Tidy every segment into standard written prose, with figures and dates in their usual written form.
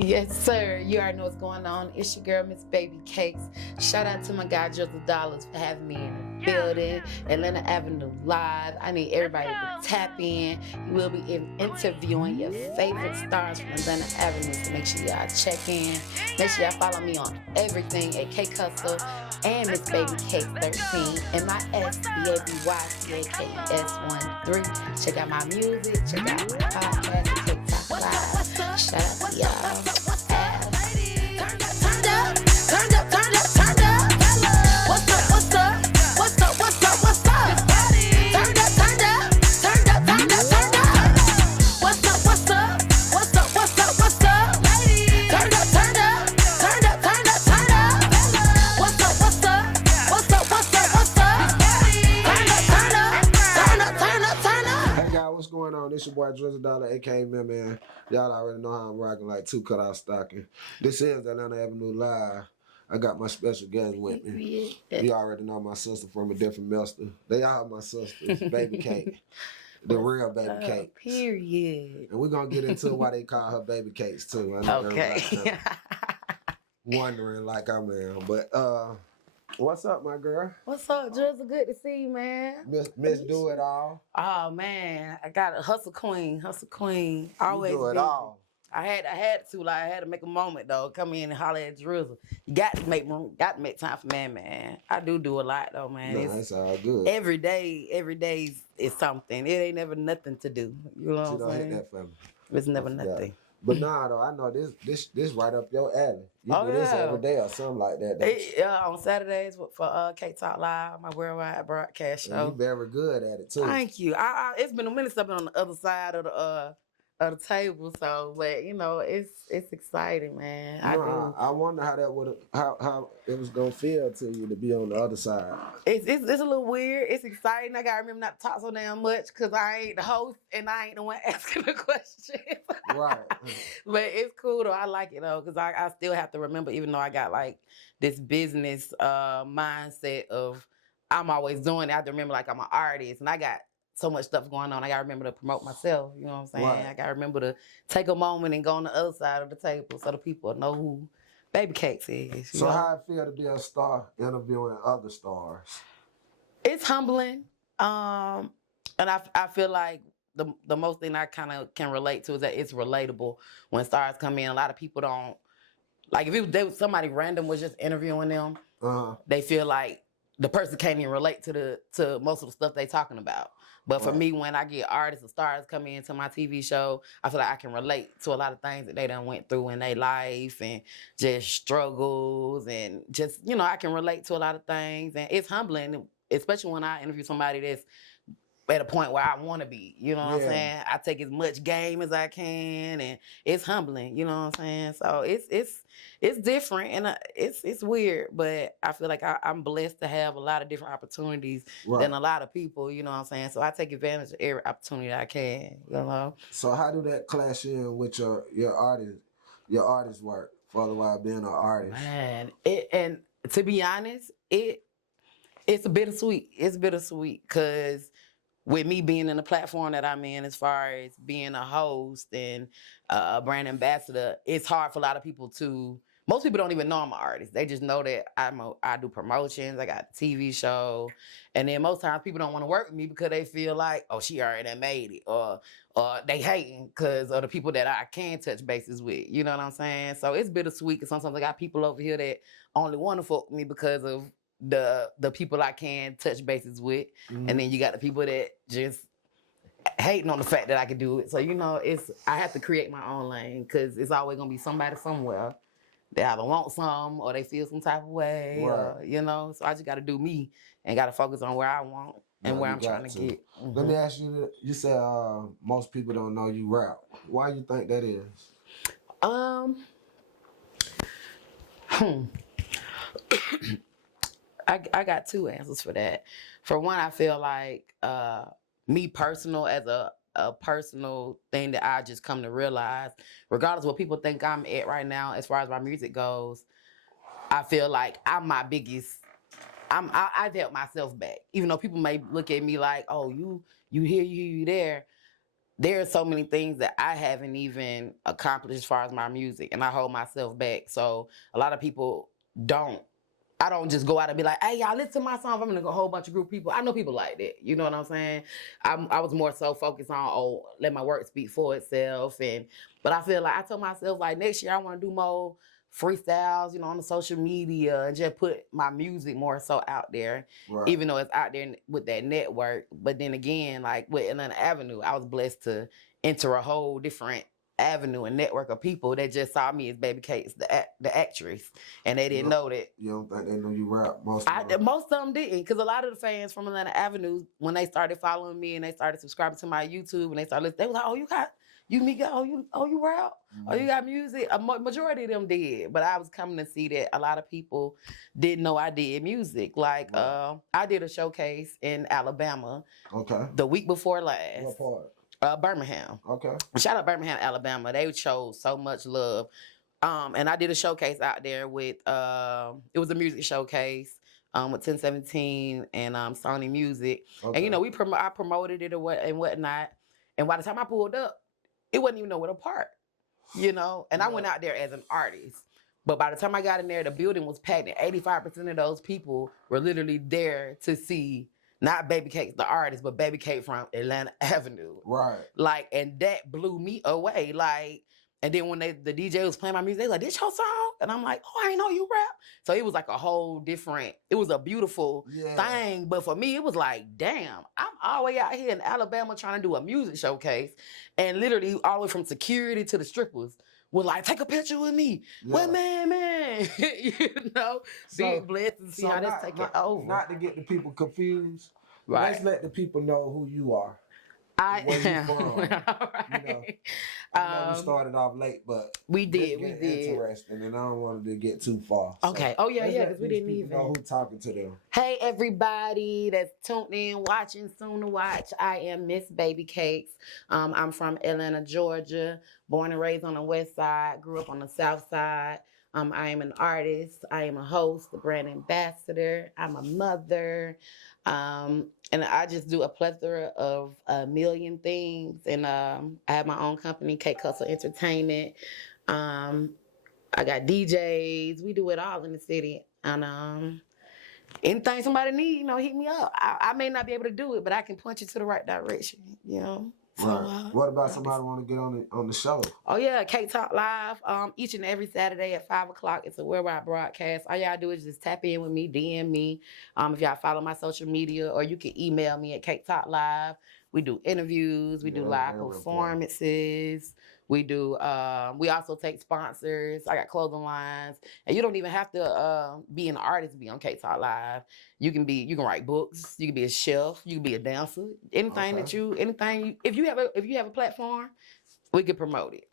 Yes, sir. You already know what's going on. It's your girl, Miss Baby Cakes. Shout out to my guy, Drizzle Dollars, for having me in the building. Atlanta Avenue Live. I need everybody to tap in. You will be interviewing your favorite stars from Atlanta Avenue. So make sure y'all check in. Make sure y'all follow me on everything at K Hustle and Miss Baby Cake 13 and my SBABYCAKES 13. Check out my music. Check out my podcast at TikTok Live. Shout out to y'all. It's your boy Drizzle, aka Man. Y'all already know how I'm rocking like 2 cutout stocking. This is Atlanta Avenue Live. I got my special guest with me. You already know my sister from a different mister. They are my sisters, Baby Cake. The real Baby Cake. Period. And we're going to get into why they call her Baby Cakes too. I know everybody wondering like I am. But what's up, my girl? What's up, Drizzle? Good to see you, man. Miss Do It All. Oh man, I got a hustle queen. Always you do it busy. all. I had to make a moment though. Come in and holler at Drizzle. You got to make room. Got to make time for man. I do a lot though, man. No, it's all good. Every day is something. It ain't never nothing to do. You know what I'm saying? Hit that for me. It's never nothing. But nah, though, I know this right up your alley. You do this every day or something like that. On Saturdays for K Talk Live, my worldwide broadcast show. You're very good at it too. Thank you. It's been a minute since I've been on the other side of the table, so but you know it's exciting, man. I wonder how it was gonna feel to you to be on the other side. It's a little weird. It's exciting. I gotta remember not to talk so damn much because I ain't the host and I ain't the one asking the questions. Right. But it's cool though. I like it though because I still have to remember, even though I got like this business mindset of I'm always doing it. I have to remember like I'm an artist and I got so much stuff going on. I gotta remember to promote myself. You know what I'm saying? Right. I gotta remember to take a moment and go on the other side of the table so the people know who Baby Cakes is. So how it feel to be a star interviewing other stars? It's humbling, and I feel like the most thing I kind of can relate to is that it's relatable when stars come in. A lot of people don't like if somebody random was just interviewing them. They feel like the person can't even relate to most of the stuff they talking about. But for me, when I get artists or stars come into my TV show, I feel like I can relate to a lot of things that they done went through in their life and just struggles and just, I can relate to a lot of things. And it's humbling, especially when I interview somebody that's at a point where I want to be, you know what I'm saying? I take as much game as I can and it's humbling, you know what I'm saying? So it's different and it's weird, but I feel like I'm blessed to have a lot of different opportunities than a lot of people, you know what I'm saying? So I take advantage of every opportunity I can, you know? So how do that clash in with your artist work for the while being an artist? Man, and to be honest, it's bittersweet. It's bittersweet because with me being in the platform that I'm in, as far as being a host and a brand ambassador, it's hard for a lot of people to. Most people don't even know I'm an artist. They just know that I do promotions. I got a TV show, and then most times people don't want to work with me because they feel like, oh, she already made it, or they hating because of the people that I can touch bases with. You know what I'm saying? So it's bittersweet because sometimes I got people over here that only want to fuck with me because of the people I can touch bases with, and then you got the people that just hating on the fact that I can do it. So I have to create my own lane because it's always gonna be somebody somewhere that either want some or they feel some type of way, or, So I just got to do me and got to focus on where I want and where I'm trying to get. Let me ask you. You said most people don't know you rap. Why you think that is? I got two answers for that. For one, I feel like me personal as a personal thing that I just come to realize, regardless of what people think I'm at right now, as far as my music goes, I feel like I'm my biggest. I've held myself back, even though people may look at me like, "Oh, you here, you there." there are so many things that I haven't even accomplished as far as my music, and I hold myself back. So a lot of people don't. I don't just go out and be like, hey, y'all, listen to my song. I'm gonna go a whole bunch of group people. I know people like that. You know what I'm saying? I was more so focused on, let my work speak for itself. But I feel like I told myself, like, next year I want to do more freestyles, on the social media and just put my music more so out there, Right. even though it's out there with that network. But then again, like with Atlanta Avenue, I was blessed to enter a whole different avenue and network of people that just saw me as Baby Cates, the actress, and they didn't know that. You don't think they knew you rap? Most of them didn't, because a lot of the fans from Atlanta Avenue, when they started following me and they started subscribing to my YouTube and they started listening, they was like, oh, you rap, oh, you got music. A majority of them did, but I was coming to see that a lot of people didn't know I did music. Like, I did a showcase in Alabama. Okay. The week before last. What part? Birmingham. Okay. Shout out Birmingham, Alabama. They showed so much love. And I did a showcase out there with it was a music showcase with 1017 and Sony Music. Okay. And I promoted it and whatnot. And by the time I pulled up, it wasn't even nowhere to park. And I went out there as an artist. But by the time I got in there, the building was packed, and 85% of those people were literally there to see not Baby Cake, the artist, but Baby Cake from Atlanta Avenue. Right. Like, and that blew me away. Like, and then when the DJ was playing my music, they were like, this your song? And I'm like, oh, I ain't know you rap. So it was like a whole different, it was a beautiful thing. But for me, it was like, damn, I'm all the way out here in Alabama trying to do a music showcase. And literally all the way from security to the strippers was like, take a picture with me. Yeah. Well, man. Big blessings. See how this taking over. Not to get the people confused. Right. Let's let the people know who you are. I am. Right. I know we started off late, but we did. Interesting, and I don't want to get too far. Okay. So because we didn't even know who talking to them. Hey, everybody that's tuned in, watching, soon to watch. I am Miss Baby Cakes. I'm from Atlanta, Georgia. Born and raised on the West Side. Grew up on the South Side. I am an artist. I am a host, a brand ambassador. I'm a mother. And I just do a plethora of a million things. And I have my own company, Cake Hustle Entertainment. I got DJs. We do it all in the city. And anything somebody need, hit me up. I may not be able to do it, but I can point you to the right direction, So, right. What about somebody want to get on the show? Oh yeah, Cake Talk Live. Each and every Saturday at 5:00. It's a worldwide broadcast. All y'all do is just tap in with me, DM me. If y'all follow my social media, or you can email me at Cake Talk Live. We do interviews. We do live performances. We do. We also take sponsors. I got clothing lines, and you don't even have to be an artist to be on Cake Talk Live. You can write books. You can be a chef. You can be a dancer. Anything if you have a platform, we can promote it.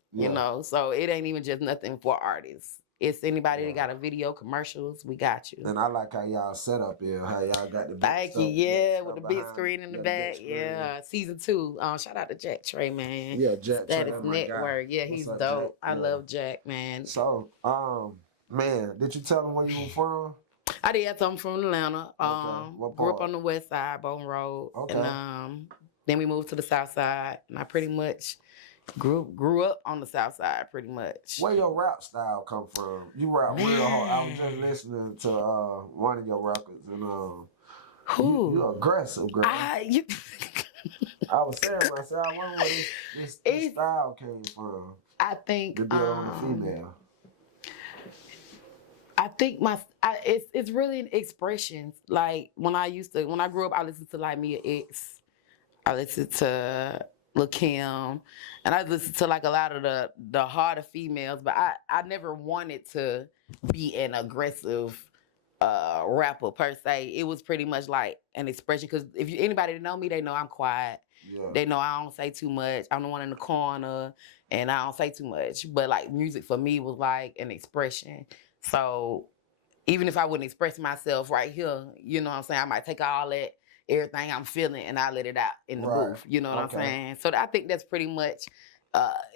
So it ain't even just nothing for artists. It's anybody that got a video, commercials, we got you. And I like how y'all set up here, how y'all got the big Thank stuff, you, with the big screen in the back. Yeah, season 2. Shout out to Jack Trey, man. Yeah, Jack Status Trey. Network. Yeah, he's dope. Jack? I love Jack, man. So, man, did you tell him where you were from? I did. I'm from Atlanta. What grew up on the West Side, Bowden Road. Okay. And then we moved to the South Side, and I pretty much grew up on the South Side, pretty much. Where your rap style come from? You rap real hard. I was just listening to one of your records, and you aggressive, girl. I was saying myself, I wonder where this style came from. I think to be on a female. I think it's really an expression. Like when I grew up, I listened to like Mia X. I listened to Lil' Kim, and I listened to like a lot of the harder females, but I never wanted to be an aggressive rapper per se. It was pretty much like an expression, because if anybody that know me, they know I'm quiet. Yeah. They know I don't say too much. I'm the one in the corner, and I don't say too much. But like music for me was like an expression. So even if I wouldn't express myself right here, you know what I'm saying, I might take all that, everything I'm feeling, and I let it out in the booth. You know what I'm saying? So I think that's pretty much,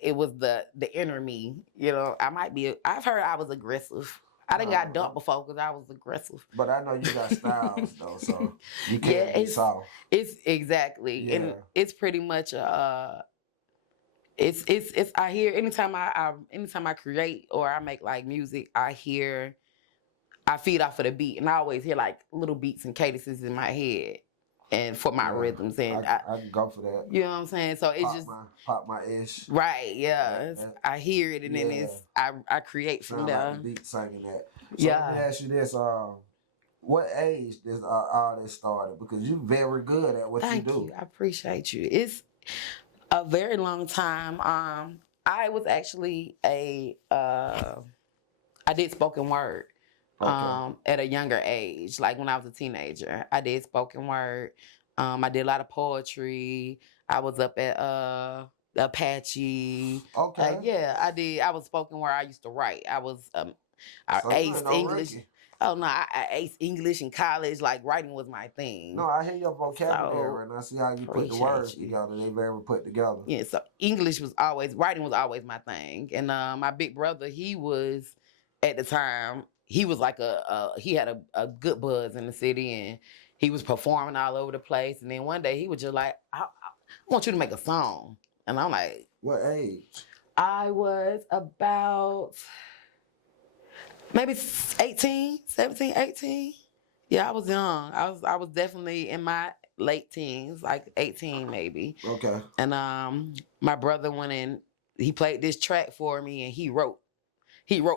it was the inner me. I've heard I was aggressive. I done got dumped before because I was aggressive. But I know you got styles though, so you can't be soft. It's exactly. Yeah. And it's pretty much it's I hear anytime I create or I make like music, I feed off of the beat, and I always hear like little beats and cadences in my head, and for my rhythms, and I can go for that. you know what I'm saying. So it's Pop my ish. right, yeah. I hear it, and then I create from there. Like the beat singing that. So let me ask you this: what age does all this started? Because you're very good at what you do. Thank you. I appreciate you. It's a very long time. I was actually I did spoken word. At a younger age, like when I was a teenager, I did spoken word. I did a lot of poetry. I was up at Apache. Okay. Yeah, I did. I was spoken word. I used to write. I was I aced English. Ricky. Oh no, I aced English in college. Like writing was my thing. No, I hear your vocabulary and I see how you put the words together. They very put together. Yeah, so writing was always my thing. And my big brother, he was at the time. He was like he had a good buzz in the city, and he was performing all over the place. And then one day he was just like, I want you to make a song. And I'm like, what age? I was about maybe 18, 17, 18. Yeah, I was young. I was definitely in my late teens, like 18 maybe. Okay. And my brother went in, he played this track for me, and he wrote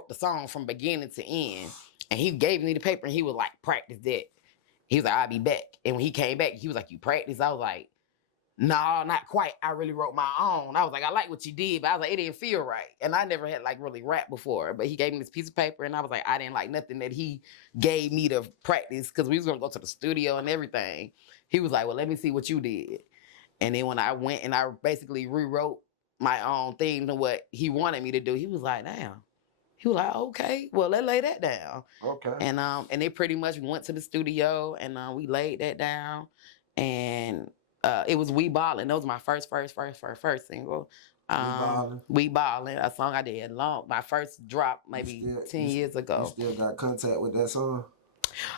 the song from beginning to end, and he gave me the paper, and he was like, practice that. He was like, I'll be back. And when he came back, he was like, you practice? I was like, no, not quite. I really wrote my own. I was like, I like what you did, but I was like, it didn't feel right. And I never had like really rap before, but he gave me this piece of paper, and I was like, I didn't like nothing that he gave me to practice, because we was going to go to the studio and everything. He was like, well, let me see what you did. And then when I went and I basically rewrote my own thing to what he wanted me to do, he was like, damn. He was like, okay, well, let's lay that down. Okay. And they pretty much went to the studio, and we laid that down. And it was We Ballin'. That was my first single. We Ballin', a song I did my first drop maybe 10 years ago. You still got contact with that song?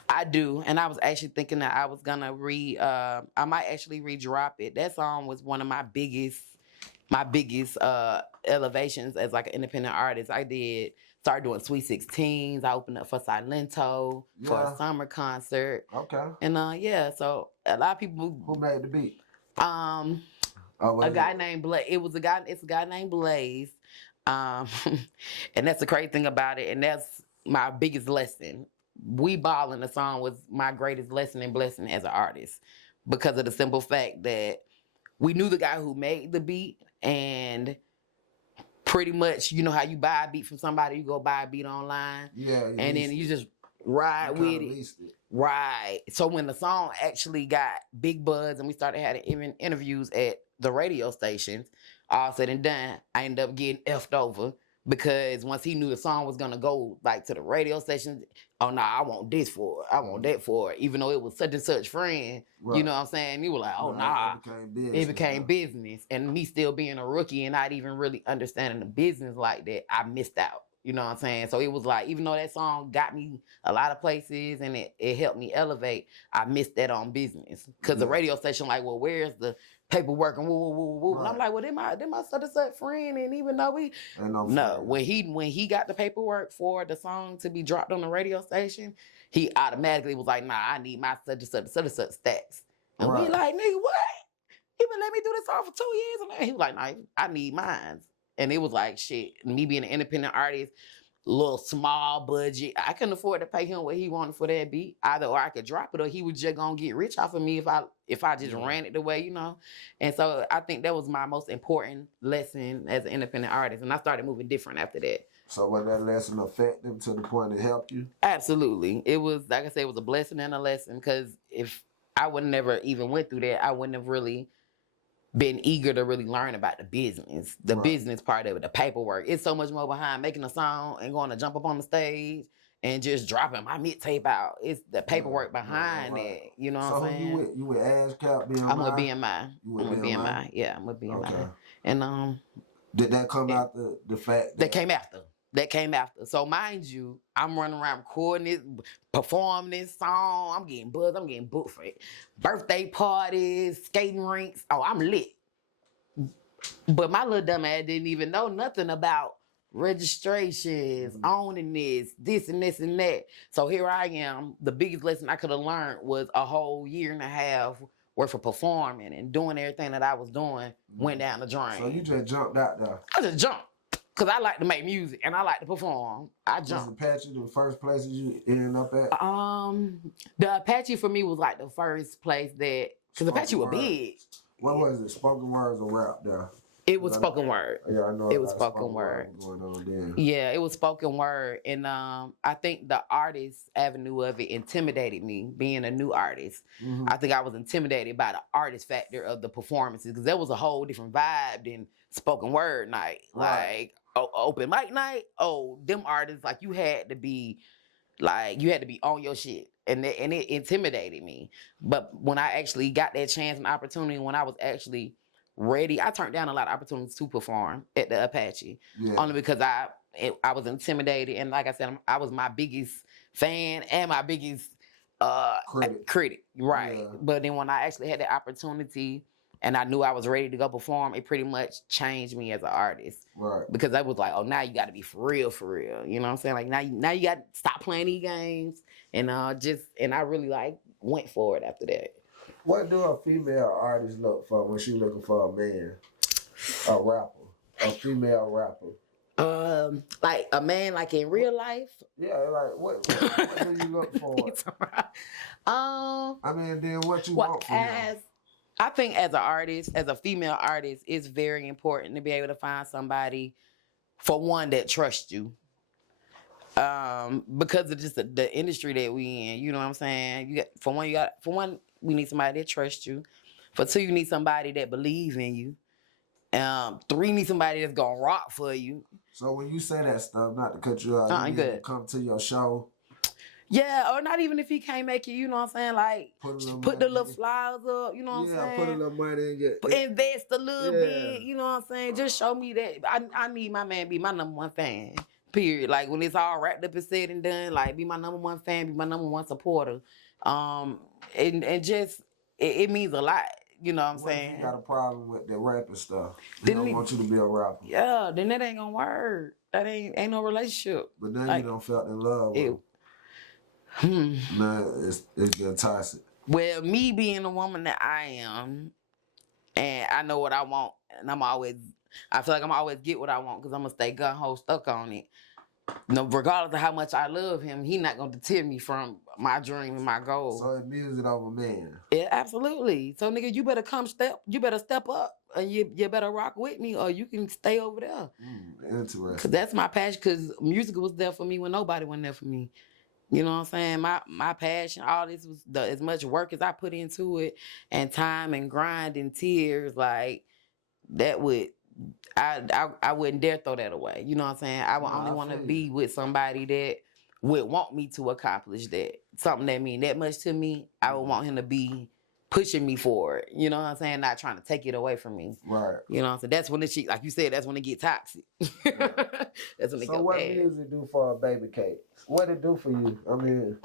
I do, and I was actually thinking that I was gonna I might actually re-drop it. That song was one of my biggest elevations as like an independent artist. I started doing Sweet 16s. I opened up for Silento for a summer concert. Okay. And so a lot of people. Who made the beat? A guy named Blaze. It's a guy named Blaze. And that's the crazy thing about it. And that's my biggest lesson. We Ballin', the song, was my greatest lesson and blessing as an artist, because of the simple fact that we knew the guy who made the beat, and pretty much, you know how you buy a beat from somebody, you go buy a beat online. Yeah. And then you just ride with it. Right. So when the song actually got big buzz and we started having even interviews at the radio stations, all said and done, I ended up getting effed over, because once he knew the song was gonna go like to the radio stations, oh no, I want this for it, I want that for it, even though it was such and such friend, you know what I'm saying? You were like, oh nah, it became business, and me still being a rookie and not even really understanding the business like that, I missed out. You know what I'm saying? So it was like, even though that song got me a lot of places and it helped me elevate, I missed that on business. Because the radio station like, well, where's the paperwork and woo. Right. And I'm like, well, then my such and such friend, and even though when he got the paperwork for the song to be dropped on the radio station, he automatically was like, nah, I need my such and such stats. And we like, nigga, what? You been letting me do this song for 2 years? And he was like, nah, I need mine. And it was like, shit, me being an independent artist, little small budget, I couldn't afford to pay him what he wanted for that beat. Either or I could drop it, or he was just gonna get rich off of me if I just ran it the way, you know. And so I think that was my most important lesson as an independent artist. And I started moving different after that. So was that lesson effective to the point it helped you? Absolutely. It was, like I said, it was a blessing and a lesson, because if I would never even went through that, I wouldn't have really been eager to really learn about the business part of it, the paperwork. It's so much more behind making a song and going to jump up on the stage and just dropping my mixtape out. It's the paperwork behind it. You know what I'm saying? You with ASCAP, BMI? I'm with BMI. I'm with BMI. Yeah, I'm with BMI. Okay. And did that come out the fact that came after? That came after. So mind you, I'm running around recording this, performing this song. I'm getting buzzed. I'm getting booked for it. Birthday parties, skating rinks. Oh, I'm lit. But my little dumb ass didn't even know nothing about registrations, owning this and this and that. So here I am. The biggest lesson I could have learned was a whole year and a half worth of performing and doing everything that I was doing went down the drain. So you just jumped out there. I just jumped. Because I like to make music and I like to perform. I jumped. Was Apache the first places you ended up at? The Apache for me was like the first place that, because Apache was big. What was it? Spoken words or rap there? It was spoken word. Yeah, I know. It was spoken word. Going on then. Yeah, it was spoken word. And I think the artist avenue of it intimidated me, being a new artist. Mm-hmm. I think I was intimidated by the artist factor of the performances because there was a whole different vibe than spoken word night. Right. Like open mic night. Oh, them artists, like you had to be on your shit. And it intimidated me. But when I actually got that chance and opportunity, when I was actually ready, I turned down a lot of opportunities to perform at the Apache, only because I was intimidated, and like I said, I was my biggest fan and my biggest critic, right? Yeah. But then when I actually had the opportunity and I knew I was ready to go perform, it pretty much changed me as an artist, right? Because I was like, oh, now you got to be for real, you know what I'm saying? Like now you got to stop playing these games, and I really like went for it after that. What do a female artist look for when she's looking for a man, a rapper, a female rapper? Like a man, like in real life. Yeah, like what do you look for? I mean, then what you want from them? I think as an artist, as a female artist, it's very important to be able to find somebody, for one, that trusts you. Because of just the industry that we in, you know what I'm saying? For one, we need somebody that trusts you. For two, you need somebody that believes in you. Three, you need somebody that's gonna rock for you. So when you say that stuff, not to cut you out, you need to come to your show. Yeah, or not even if he can't make it, you know what I'm saying? Like, put the little flyers up, you know what I'm saying? Yeah, put a little money and invest a little bit, you know what I'm saying? Just show me that. I need my man be my number one fan, period. Like, when it's all wrapped up and said and done, like, be my number one fan, be my number one supporter. And just, it means a lot, you know what I'm saying? If you got a problem with the rapping stuff, they don't want you to be a rapper. Yeah, then that ain't gonna work. That ain't no relationship. But then like, you don't felt in love with it. Man, it's getting toxic. Well, me being the woman that I am, and I know what I want, and I feel like I'm always get what I want because I'm gonna stay gun-ho stuck on it. No, regardless of how much I love him, he not gonna deter me from my dream and my goal. So it music over man. Yeah, absolutely. So nigga, you better step up, and you better rock with me, or you can stay over there. Interesting. Cause that's my passion. Cause music was there for me when nobody was there for me. You know what I'm saying? My passion, all this was as much work as I put into it, and time and grind and tears, like that would. I wouldn't dare throw that away. You know what I'm saying? I would only want to be with somebody that would want me to accomplish that. Something that mean that much to me, I would want him to be pushing me for it. You know what I'm saying? Not trying to take it away from me. Right. You know what I'm saying? That's when like you said, that's when it get toxic. That's when it so get what bad. music do for a baby cake? What it do for you? I mean,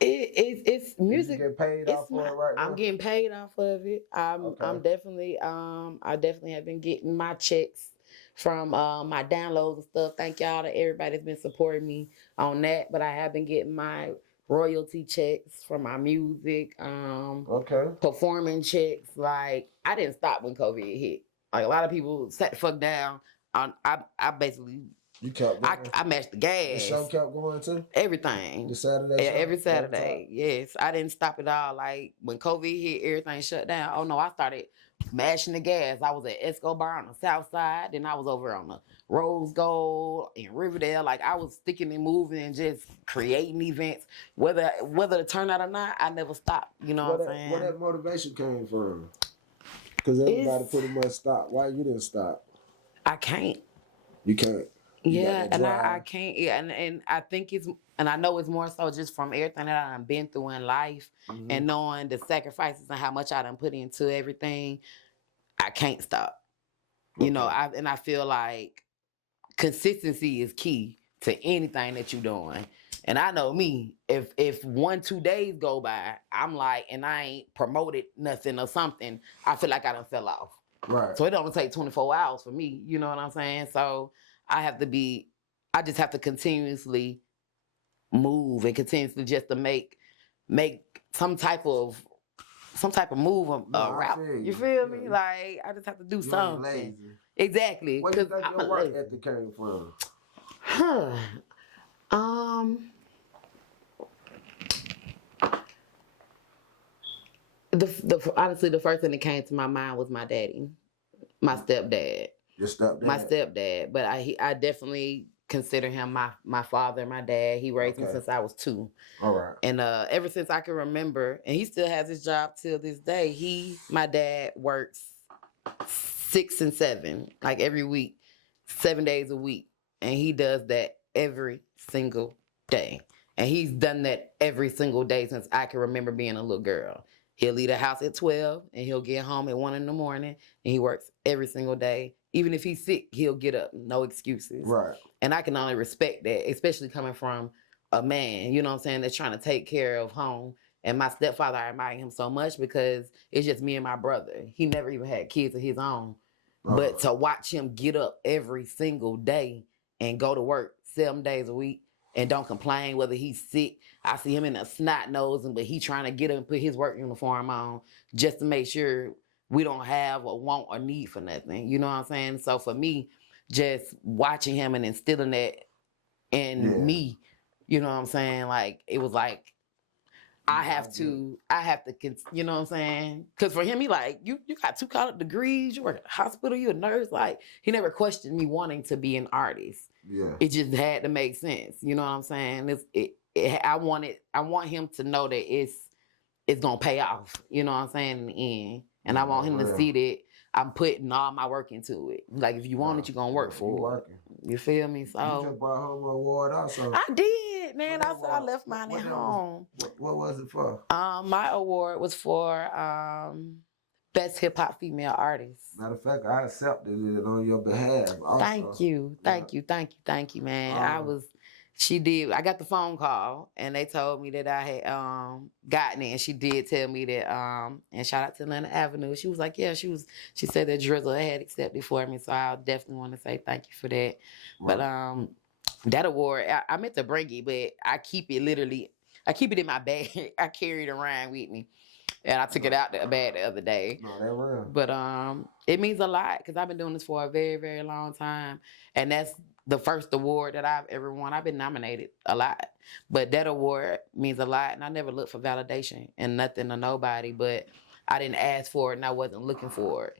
it's music. You get paid off for it right now? I'm getting paid off of it. I'm definitely I definitely have been getting my checks from my downloads and stuff. Thank y'all to everybody that's been supporting me on that. But I have been getting my royalty checks from my music. Performing checks. Like, I didn't stop when COVID hit. Like, a lot of people sat the fuck down. I basically. You kept going. I matched the gas. The show kept going too? Everything. The Saturday show? Every Saturday, yes. I didn't stop it all. Like, when COVID hit, everything shut down. Oh, no, I started mashing the gas. I was at Escobar on the south side. Then I was over on the Rose Gold in Riverdale. Like, I was sticking and moving and just creating events. Whether it turned out or not, I never stopped. You know what I'm saying? Where that motivation came from? Because everybody pretty much stopped. Why you didn't stop? I can't. You can't? Yeah, and I can't. Yeah, and I think and I know it's more so just from everything that I've been through in life, and knowing the sacrifices and how much I done put into everything. I can't stop. You know, I feel like consistency is key to anything that you're doing. And I know me, if 1-2 days go by, I'm like, and I ain't promoted nothing or something, I feel like I done fell off. Right. So it don't take 24 hours for me. You know what I'm saying? So I just have to continuously move and continuously just to make some type of move a route. You feel me? Like I just have to do something. Lazy. Exactly. Where do you think I'm your work ethic came from? Honestly, the first thing that came to my mind was my daddy, my stepdad. Your stepdad? My stepdad, but I definitely consider him my father, my dad. He raised me since I was 2. All right. And ever since I can remember, and he still has his job till this day. My dad works 6 and 7, like every week, 7 days a week, and he does that every single day. And he's done that every single day since I can remember being a little girl. He'll leave the house at 12 and he'll get home at 1 in the morning, and he works every single day. Even if he's sick, he'll get up, no excuses. Right. And I can only respect that, especially coming from a man, you know what I'm saying, that's trying to take care of home. And my stepfather, I admire him so much because it's just me and my brother. He never even had kids of his own. But to watch him get up every single day and go to work 7 days a week and don't complain whether he's sick. I see him in a snot nose, but he trying to get up and put his work uniform on just to make sure we don't have a want or need for nothing. You know what I'm saying? So for me, just watching him and instilling that in me, you know what I'm saying? Like, it was like, I have to, you know what I'm saying? Because for him, he like, you got 2 college degrees, you work at a hospital, you a nurse. Like, he never questioned me wanting to be an artist. Yeah. It just had to make sense. You know what I'm saying? I want him to know that it's gonna pay off. You know what I'm saying? In the end. And I want him to see that I'm putting all my work into it. Like, if you want it, you're gonna work for it. You feel me? So you just brought home an award also. I did, man. I left mine at home. What was it for? My award was for best hip hop female artist. Matter of fact, I accepted it on your behalf. Also. Thank you, man. She did. I got the phone call and they told me that I had gotten it, and she did tell me that and shout out to Atlanta Avenue. She was like, yeah, she said that Drizzle had accepted for me, so I definitely want to say thank you for that. Right. But that award, I meant to bring it, but I keep it in my bag. I carry it around with me. And I took it out the bag the other day. No, that real. But it means a lot because I've been doing this for a very, very long time. And that's the first award that I've ever won. I've been nominated a lot. But that award means a lot. And I never looked for validation and nothing or nobody. But I didn't ask for it and I wasn't looking for it.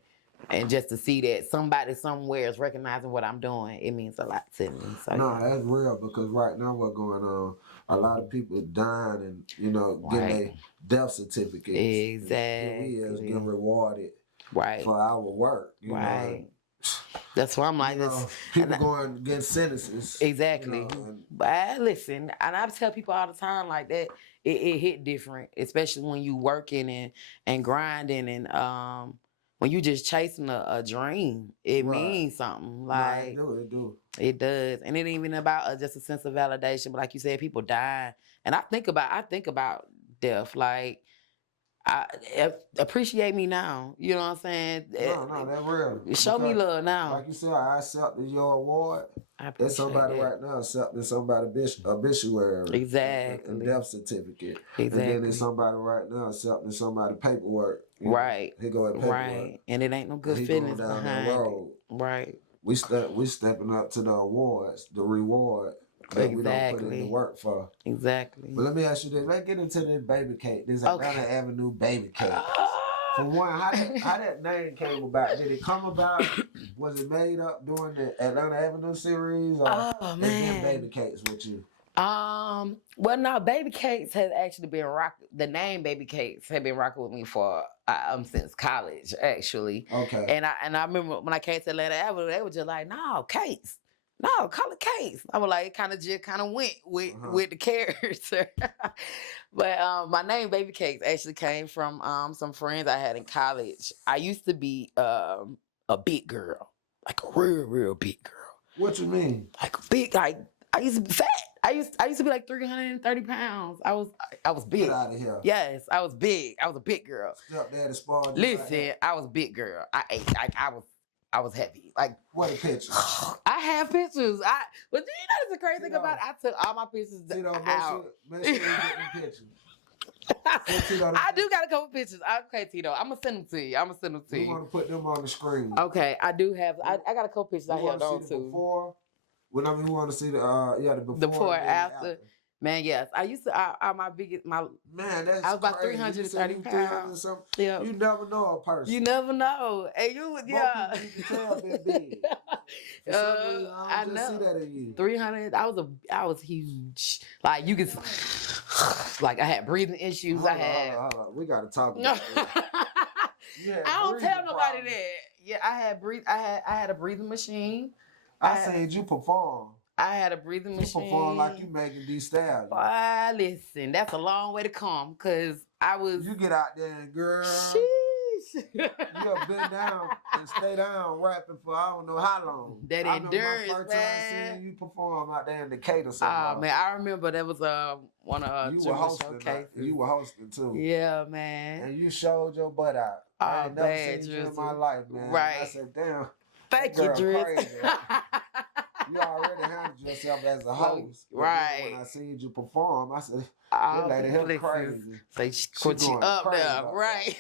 And just to see that somebody somewhere is recognizing what I'm doing, it means a lot to me. So, no, that's real because right now what's going on, a lot of people dying and, getting a death certificate. Exactly. And we is getting rewarded right. for our work. Right. That's why I'm like, people getting sentences. Exactly. But listen, and I tell people all the time like that, it hit different, especially when you working and grinding and when you just chasing a dream, it means something. Like, it do. It does. And it ain't even about just a sense of validation, but like you said, people die. And I think about death. Like, appreciate me now. You know what I'm saying? No, that's real. Show me love now. Like you said, I accepted your award. There's somebody right now accepting somebody's obituary. Exactly. And death certificate. Exactly. And then there's somebody right now accepting somebody's paperwork. Right. He go at paperwork. Right. And it ain't no good feelings down behind the road. Right. We stepping up to the awards, the reward that we don't put in the work for. Exactly. But let me ask you this. Let's get into this baby cake. This Atlanta Avenue baby cake. For one, how that name came about? Did it come about? Was it made up during the Atlanta Avenue series? Or man. Been baby cakes with you? Well, no, Baby Cakes has actually been the name Baby Cakes had been rocking with me for since college, actually. Okay. And I remember when I came to Atlanta Avenue, they were just like, no, Cakes. No, call it Cakes. I was like, it kind of went with the character. But my name Baby Cakes actually came from some friends I had in college. I used to be a big girl, like a real, real big girl. What you mean? Like a big, like I used to be fat. I used to be like 330 pounds. I was big. Get out of here. Yes, I was big. I was a big girl. Stepdaddy spoiled you. Listen, I was a big girl. I ate like I was heavy. Like what a picture. I have pictures. But you know the crazy thing about it? I took all my pictures out. Make sure you get the pictures. I do got a couple pictures. Okay, Tito, I'm gonna send them to you. We want to put them on the screen. Okay, I do have. I got a couple pictures I held on to. Before. Well, I mean, we want to see the before and after. Man, yes, I used to. My man, that's I was about crazy. 330 pounds. Yeah. You never know a person. You never know, and you yeah. You can tell they're big. I know. See that in you. 300. I was huge. Like you could. Like I had breathing issues. Hold on. We gotta talk about that. I don't tell nobody that. Yeah, I had a breathing machine. I said you perform. I had a breathing machine. You perform like you making these stallions. Listen, that's a long way to come, cause I was. You get out there and girl. Sheesh. You have been down and stay down rapping for I don't know how long. That endurance, my first time seeing you perform out there in Decatur. Oh man, I remember that was one of you were hosting. You were hosting too. Yeah, man. And you showed your butt out. I ain't never seen you in my life, man. Right. I said, damn. Thank you, Drizzle. You already handled yourself as a host. Right. When I seen you perform, I said, that lady here crazy. Say she put you up there. Right.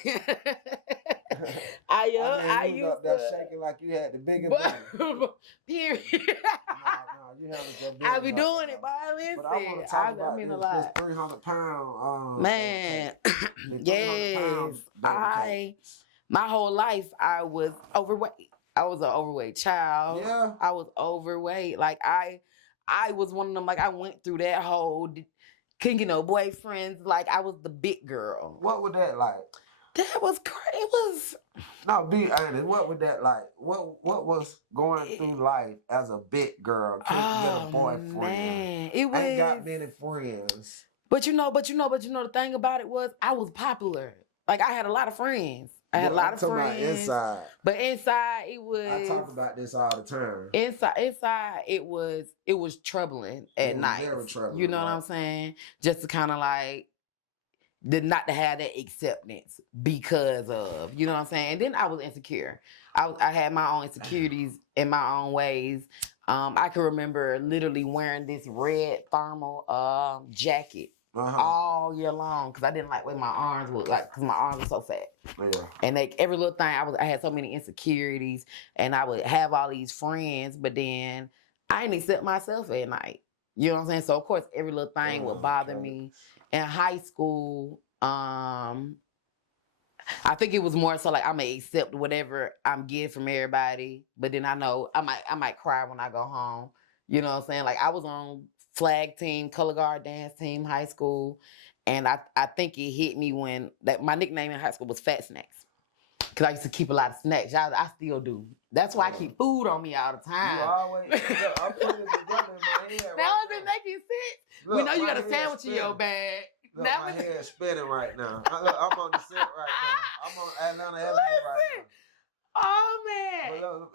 I used up there shaking like you had the biggest booty. Period. No, you haven't your business. I be doing it, boy. Listen. But I want to talk about mean this, a lot. This 300-pound man. Yes. My whole life I was overweight. I was an overweight child. Yeah. I was overweight. Like I was one of them. Like I went through that whole, couldn't get no boyfriends. Like I was the big girl. What was that like? That was crazy. It was. No, be honest. What was that like? What was going through life as a big girl? Couldn't get a boyfriend. Man. It was. Ain't got many friends. But you know, the thing about it was I was popular. Like I had a lot of friends. I had a lot of friends. Inside. But inside it was. I talk about this all the time. Inside it was troubling at night. Very troubling. You know what I'm saying? Just to kind of like not to have that acceptance because of, you know what I'm saying? And then I was insecure. I had my own insecurities in my own ways. I can remember literally wearing this red thermal jacket all year long because I didn't like the way my arms looked like because my arms were so fat. Yeah. And like every little thing, I had so many insecurities, and I would have all these friends, but then I didn't accept myself at night. You know what I'm saying? So of course, every little thing would bother me. In high school, I think it was more so like I may accept whatever I'm getting from everybody, but then I know I might cry when I go home. You know what I'm saying? Like I was on flag team, color guard dance team, high school. And I think it hit me when my nickname in high school was Fat Snacks. Because I used to keep a lot of snacks. I still do. That's why I keep food on me all the time. You always, I'm putting it together in my head. Now is it making sense? Look, we know you got a sandwich in your bag. Look, now my head's spinning right now. Look, I'm on the set right now. I'm on Atlanta Avenue right now. Oh, man. Look,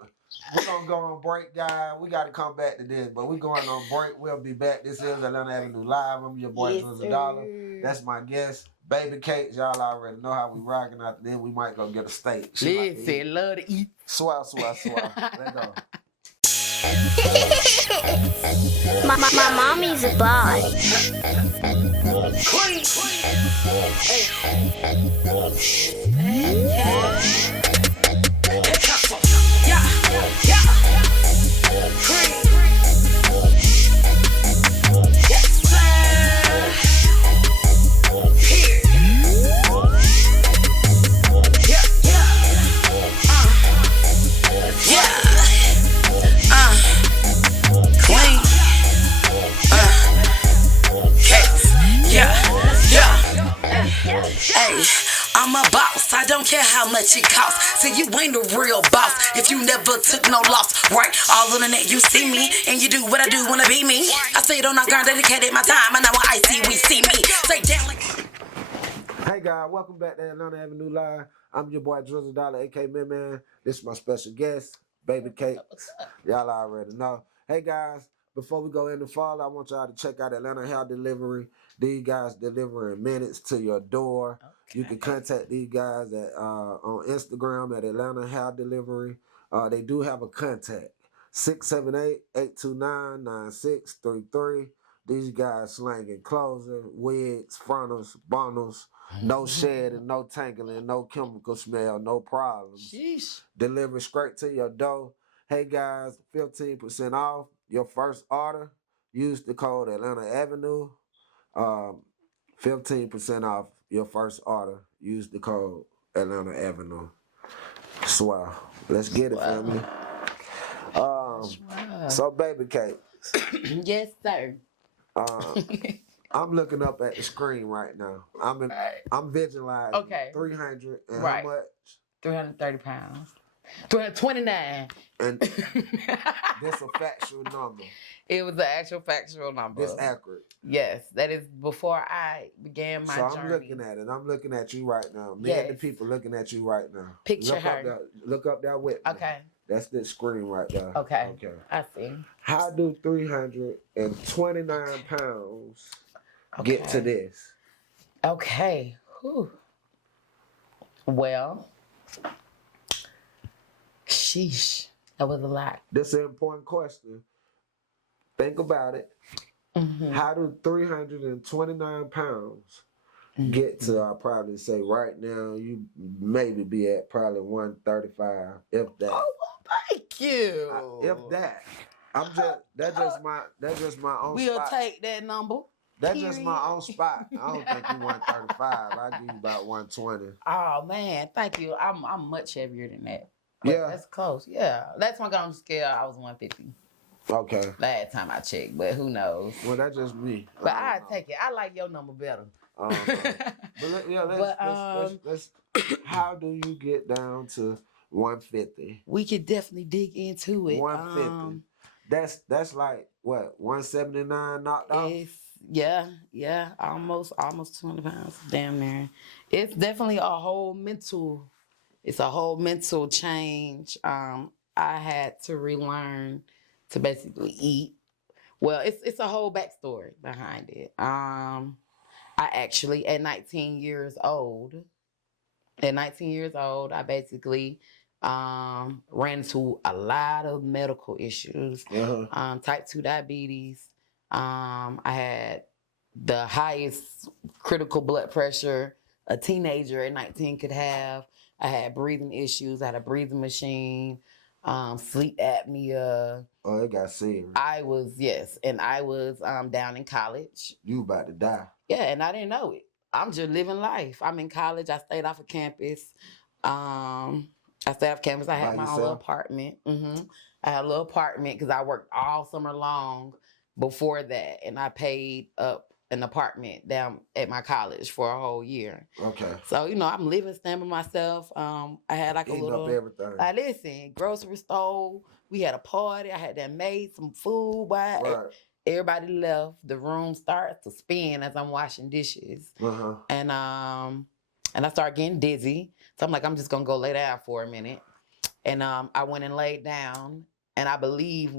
we're going to go on break, guys. We got to come back to this, but we're going on break. We'll be back. This is Atlanta Avenue Live. I'm your boy, Drizzle. That's my guest. Baby Cakes, y'all already know how we rocking. After then, we might go get a steak. Listen, love to eat. Swell. Let's go. My mommy's a boss. I'm a boss, I don't care how much it costs. See, you ain't a real boss if you never took no loss, right? All on the net, you see me, and you do what I do, wanna be me. I stayed on our grind, dedicated my time, and now when I see me. Stay down like... Hey guys, welcome back to Atlanta Avenue Live. I'm your boy Drizzle, aka Man. This is my special guest, Baby Cakes. Y'all already know. Hey guys, before we go any further, I want y'all to check out Atlanta Hair Delivery. These guys deliver in minutes to your door. Okay. You can contact these guys at on Instagram at Atlanta Hair Delivery. They do have a contact. 678-829-9633. These guys slanging clothing, wigs, frontals, bundles, no shedding, no tangling, no chemical smell, no problems. Sheesh. Delivered straight to your door. Hey guys, 15% off your first order. Use the code Atlanta Avenue. 15% off your first order. Use the code Atlanta Avenue. Swell. Let's get it, family. So, baby cake. Yes, sir. I'm looking up at the screen right now. I'm visualizing. Okay. 300 and Right. how much? 330 pounds. 329. And this a factual number. It was an actual factual number. This accurate. Yes, that is before I began my journey. So I'm looking at it. I'm looking at you right now. Me and the people looking at you right now. Picture look her. Look up that with me. Okay. That's the screen right there. Okay. I see. How do 329 pounds get to this? Okay. Whew. Well, sheesh. That was a lot. This is an important question. Think about it. Mm-hmm. How do 329 pounds get to, I'll probably say right now, you maybe be at probably 135, if that. Oh, thank you. If that. That's just my own We'll spot. take that number. That's just my own spot. I don't think you 135. I give you about 120. Oh man, thank you. I'm much heavier than that. But Yeah. that's close. Yeah. Last time I got on the scale, I was 150. Okay. Last time I checked, but who knows? Well, that's just me. But I take it. I like your number better. Let's how do you get down to 150? We could definitely dig into it. 150. That's like what, 179 knocked off? Yeah, almost 200 pounds, damn near. It's definitely a whole mental change. I had to relearn to basically eat. Well, it's a whole backstory behind it. I actually at 19 years old, I basically ran into a lot of medical issues. Uh-huh. Type 2 diabetes. I had the highest critical blood pressure a teenager at 19 could have. I had breathing issues. I had a breathing machine, sleep apnea. Oh, it got serious. I was down in college. You about to die. Yeah, and I didn't know it. I'm just living life. I'm in college. I stayed off of campus. I had my own little apartment. I had a little apartment because I worked all summer long before that, and I paid up an apartment down at my college for a whole year. Okay. So, I'm living, staying by myself. I had like eating a little... up everything. Listen, grocery store. We had a party. I had that made some food. Right. Everybody left. The room starts to spin as I'm washing dishes. Uh-huh. And I started getting dizzy. So I'm like, I'm just going to go lay down for a minute. And I went and laid down. And I believe,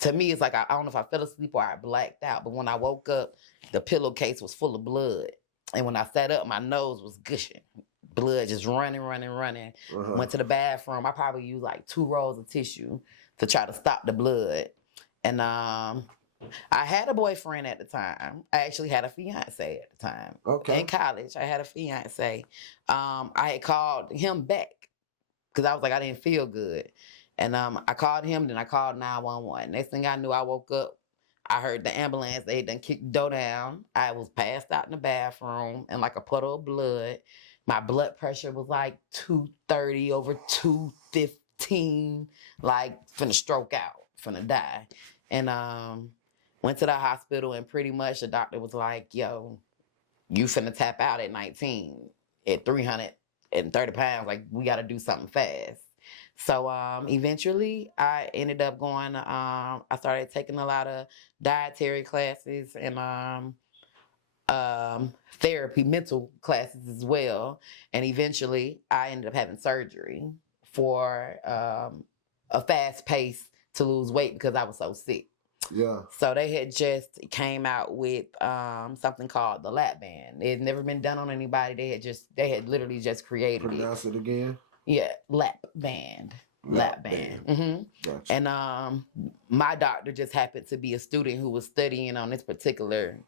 to me, it's like, I don't know if I fell asleep or I blacked out. But when I woke up, the pillowcase was full of blood. And when I sat up, my nose was gushing. Blood just running. Uh-huh. Went to the bathroom. I probably used like 2 rolls of tissue to try to stop the blood. And I had a boyfriend at the time. I actually had a fiance at the time. Okay. In college, I had a fiance. I had called him back because I was like, I didn't feel good. And I called him, then I called 911. Next thing I knew, I woke up. I heard the ambulance. They done kicked the door down. I was passed out in the bathroom and like a puddle of blood. My blood pressure was like 230 over 215, like finna stroke out, finna die. And went to the hospital, and pretty much the doctor was like, yo, you finna tap out at 19 at 330 pounds. Like, we got to do something fast. So eventually I ended up going, I started taking a lot of dietary classes and therapy, mental classes as well. And eventually I ended up having surgery for a fast pace to lose weight because I was so sick. Yeah. So they had just came out with something called the lap band. It had never been done on anybody. They had literally just created Pronounce it again. Yeah, lap band. Lap band. Mm-hmm. Gotcha. And my doctor just happened to be a student who was studying on this particular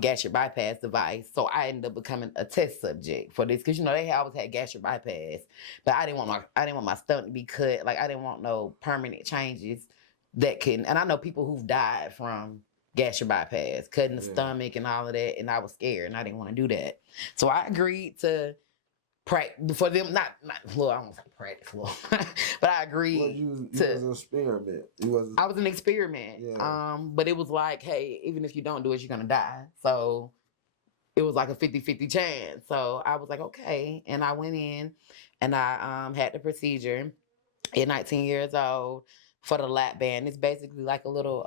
gastric bypass device. So I ended up becoming a test subject for this because they always had gastric bypass, but I didn't want my stomach to be cut. Like I didn't want no permanent changes that can. And I know people who've died from gastric bypass, cutting the stomach and all of that, and I was scared and I didn't want to do that. So I agreed to practice for them. Not well, I don't say practice, well, but I agreed. Well, you was an experiment. I was an experiment. Yeah. But it was like, hey, even if you don't do it, you're gonna die. So it was like a 50-50 chance. So I was like, okay. And I went in and I had the procedure at 19 years old for the lap band. It's basically like a little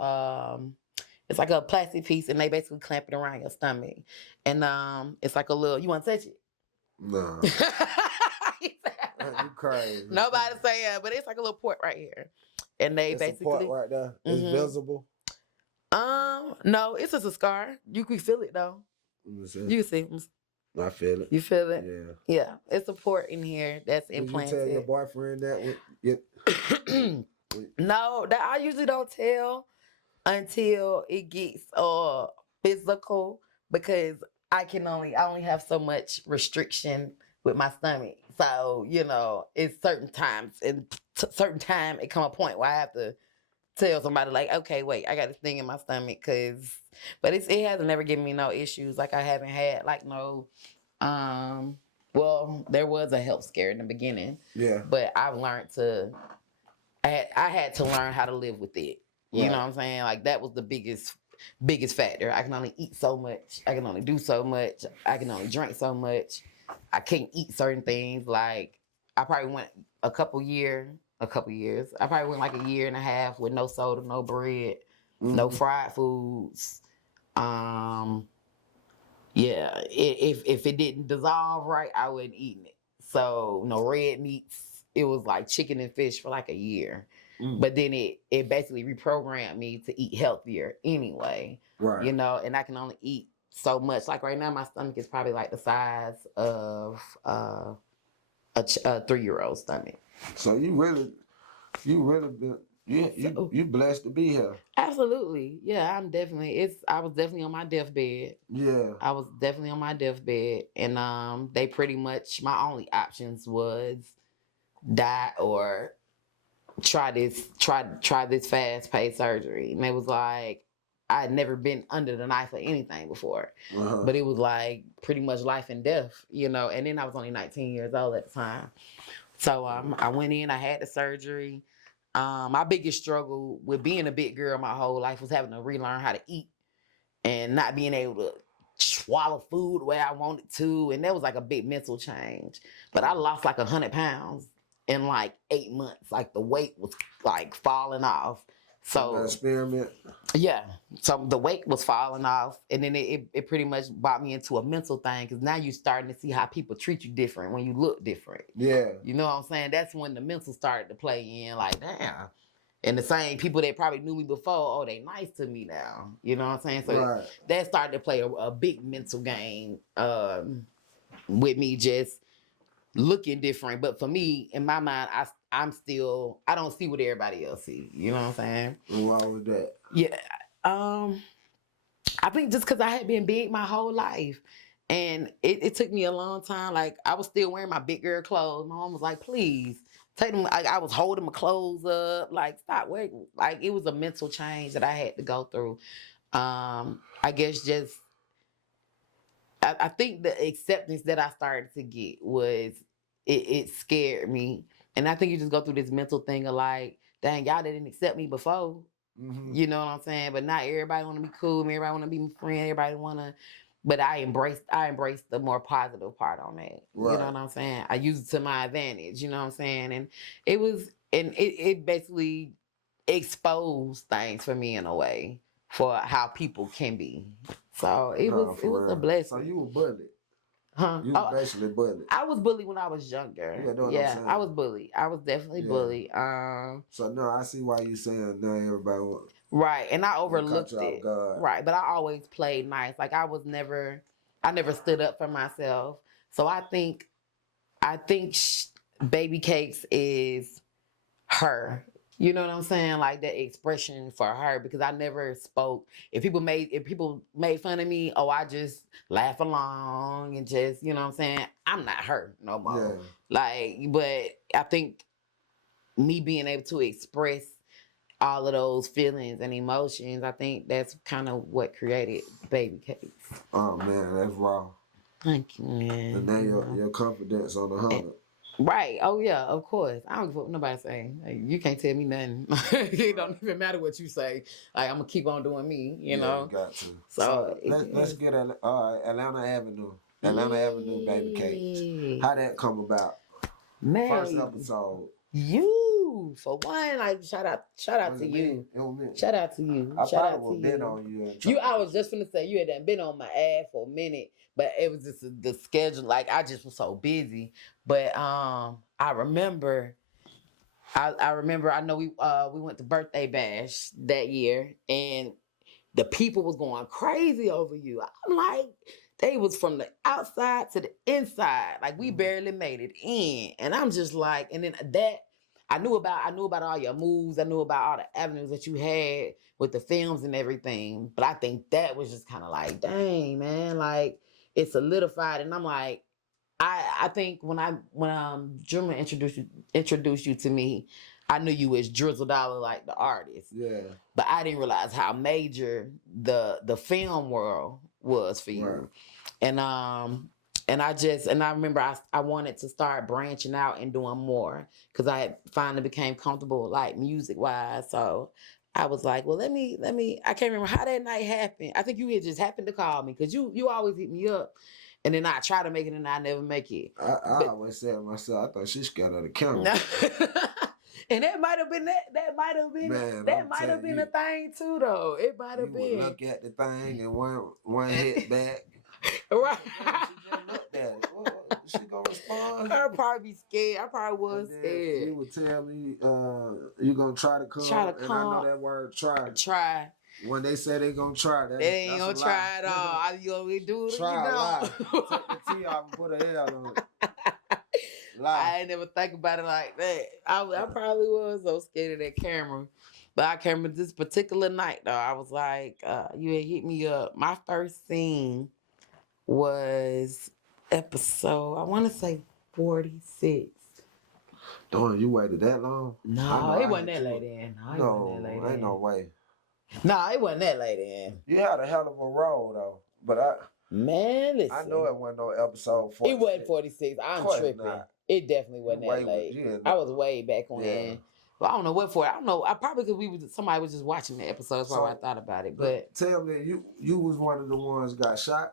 it's like a plastic piece and they basically clamp it around your stomach. And it's like a little, you wanna touch it? No. You crazy. Nobody saying, but it's like a little port right here. And they it's basically a port right there. It's visible. No, it's just a scar. You can feel it though. You see. I feel it. You feel it? Yeah. Yeah. It's a port in here that's implanted. You tell your boyfriend that? No, that I usually don't tell until it gets physical because I only have so much restriction with my stomach. So, it's certain times and certain time it come a point where I have to tell somebody like, okay, wait, I got this thing in my stomach but it hasn't never given me no issues. Like I haven't had like no, well, there was a health scare in the beginning. Yeah. But I've learned I had to learn how to live with it. You know what I'm saying? Like that was the biggest factor. I can only eat so much. I can only do so much. I can only drink so much. I can't eat certain things. Like I probably went a couple years. I probably went like a year and a half with no soda, no bread, no fried foods. Yeah, if it didn't dissolve right, I wasn't eating it. So no red meats. It was like chicken and fish for like a year. But then it basically reprogrammed me to eat healthier anyway. Right. And I can only eat so much. Like right now, my stomach is probably like the size of a 3-year-old stomach. So you really been you blessed to be here. Absolutely. Yeah, I was definitely on my deathbed. Yeah. I was definitely on my deathbed. And they pretty much, my only options was die or try this fast-paced surgery. And it was like, I had never been under the knife or anything before. But it was like pretty much life and death, And then I was only 19 years old at the time. So I went in, I had the surgery. My biggest struggle with being a big girl my whole life was having to relearn how to eat and not being able to swallow food the way I wanted to. And that was like a big mental change. But I lost like 100 pounds in like 8 months. Like the weight was like falling off. So experiment. Yeah. So the weight was falling off. And then it pretty much brought me into a mental thing because now you're starting to see how people treat you different when you look different. Yeah. You know what I'm saying? That's when the mental started to play in. Like, damn. And the same people that probably knew me before, they nice to me now. You know what I'm saying? So that started to play a big mental game with me just looking different. But for me, in my mind, I don't see what everybody else see. You know what I'm saying? And why was that? Yeah. I think just because I had been big my whole life. And it took me a long time. Like, I was still wearing my big girl clothes. My mom was like, please, take them. I was holding my clothes up. Like, stop wearing. Like, it was a mental change that I had to go through. I guess just, I think the acceptance that I started to get was, it scared me. And I think you just go through this mental thing of like, dang, y'all didn't accept me before. Mm-hmm. You know what I'm saying? But not everybody want to be cool. Everybody want to be my friend. Everybody want to. But I embraced the more positive part on that. Right. You know what I'm saying? I used it to my advantage. You know what I'm saying? And it basically exposed things for me in a way for how people can be. So it was a blessing. So you were bullied. Huh? You was basically bullied. I was bullied when I was younger. Yeah, I was bullied. I was definitely bullied. So no, I see why you saying now everybody want. Right. And I It caught overlooked you off it. guard. Right. But I always played nice. Like I never stood up for myself. So I think Baby Cakes is her. You know what I'm saying? Like that expression for her because I never spoke. If people made fun of me, oh, I just laugh along and just, you know what I'm saying? I'm not her no more. Yeah. Like, but I think me being able to express all of those feelings and emotions, I think that's kind of what created Baby Cakes. Oh man, that's raw. Thank you, man. And now your confidence on the 100. Right. Oh yeah, of course. I don't give a fuck what nobody say. Like, you can't tell me nothing. It don't even matter what you say. Like I'm gonna keep on doing me, you know. Got to. So let's get Atlanta Avenue. Atlanta Avenue Baby Cakes. How that come about? Man, First episode. You for one, like shout out to you. Shout out to you. I Shout out probably to been you. on you. I was just gonna say you had done been on my ass for a minute, but it was just the schedule. Like I just was so busy. But I remember. I know we went to Birthday Bash that year, and the people was going crazy over you. I'm like, they was from the outside to the inside. Like we barely made it in. And I'm just like, and then that I knew about all your moves. I knew about all the avenues that you had with the films and everything. But I think that was just kind of like, dang, man, like it solidified. And I'm like, I think when German introduced you to me, I knew you as Drizzle Dollar, like the artist. Yeah. But I didn't realize how major the film world was for you. Right. And I remember I wanted to start branching out and doing more because I had finally became comfortable like music wise. So I was like, well, let me. I can't remember how that night happened. I think you had just happened to call me because you always hit me up. And then I try to make it and I never make it. I always said to myself, I thought she's scared of the camera. And that might have been that might have been Man, that might have been a thing too though. It might have been. Look at the thing and one hit back. Right. She just looked at it. Well, she gonna respond? I'd probably be scared. I probably was scared. You would tell me you gonna try to come. And I know that word try. Try. When they say they gonna try, they ain't gonna try at all. You gonna do it. Try a lie. Take the T off and put a L on it. Lie. I ain't never think about it like that. I probably was so scared of that camera. But I can remember this particular night though. I was like, you had hit me up. My first scene was episode, I want to say 46. Darn, you waited that long? No, it wasn't that late in. No, ain't no way. No, it wasn't that late in. You had a hell of a role though, but man, listen. I know it wasn't no episode 46. It wasn't 46. I'm tripping. Not. It definitely wasn't that late. I was way back when. Yeah. Well, I don't know what for. I don't know. I probably because somebody was just watching the episode. That's why I thought about it. But tell me, you was one of the ones got shot.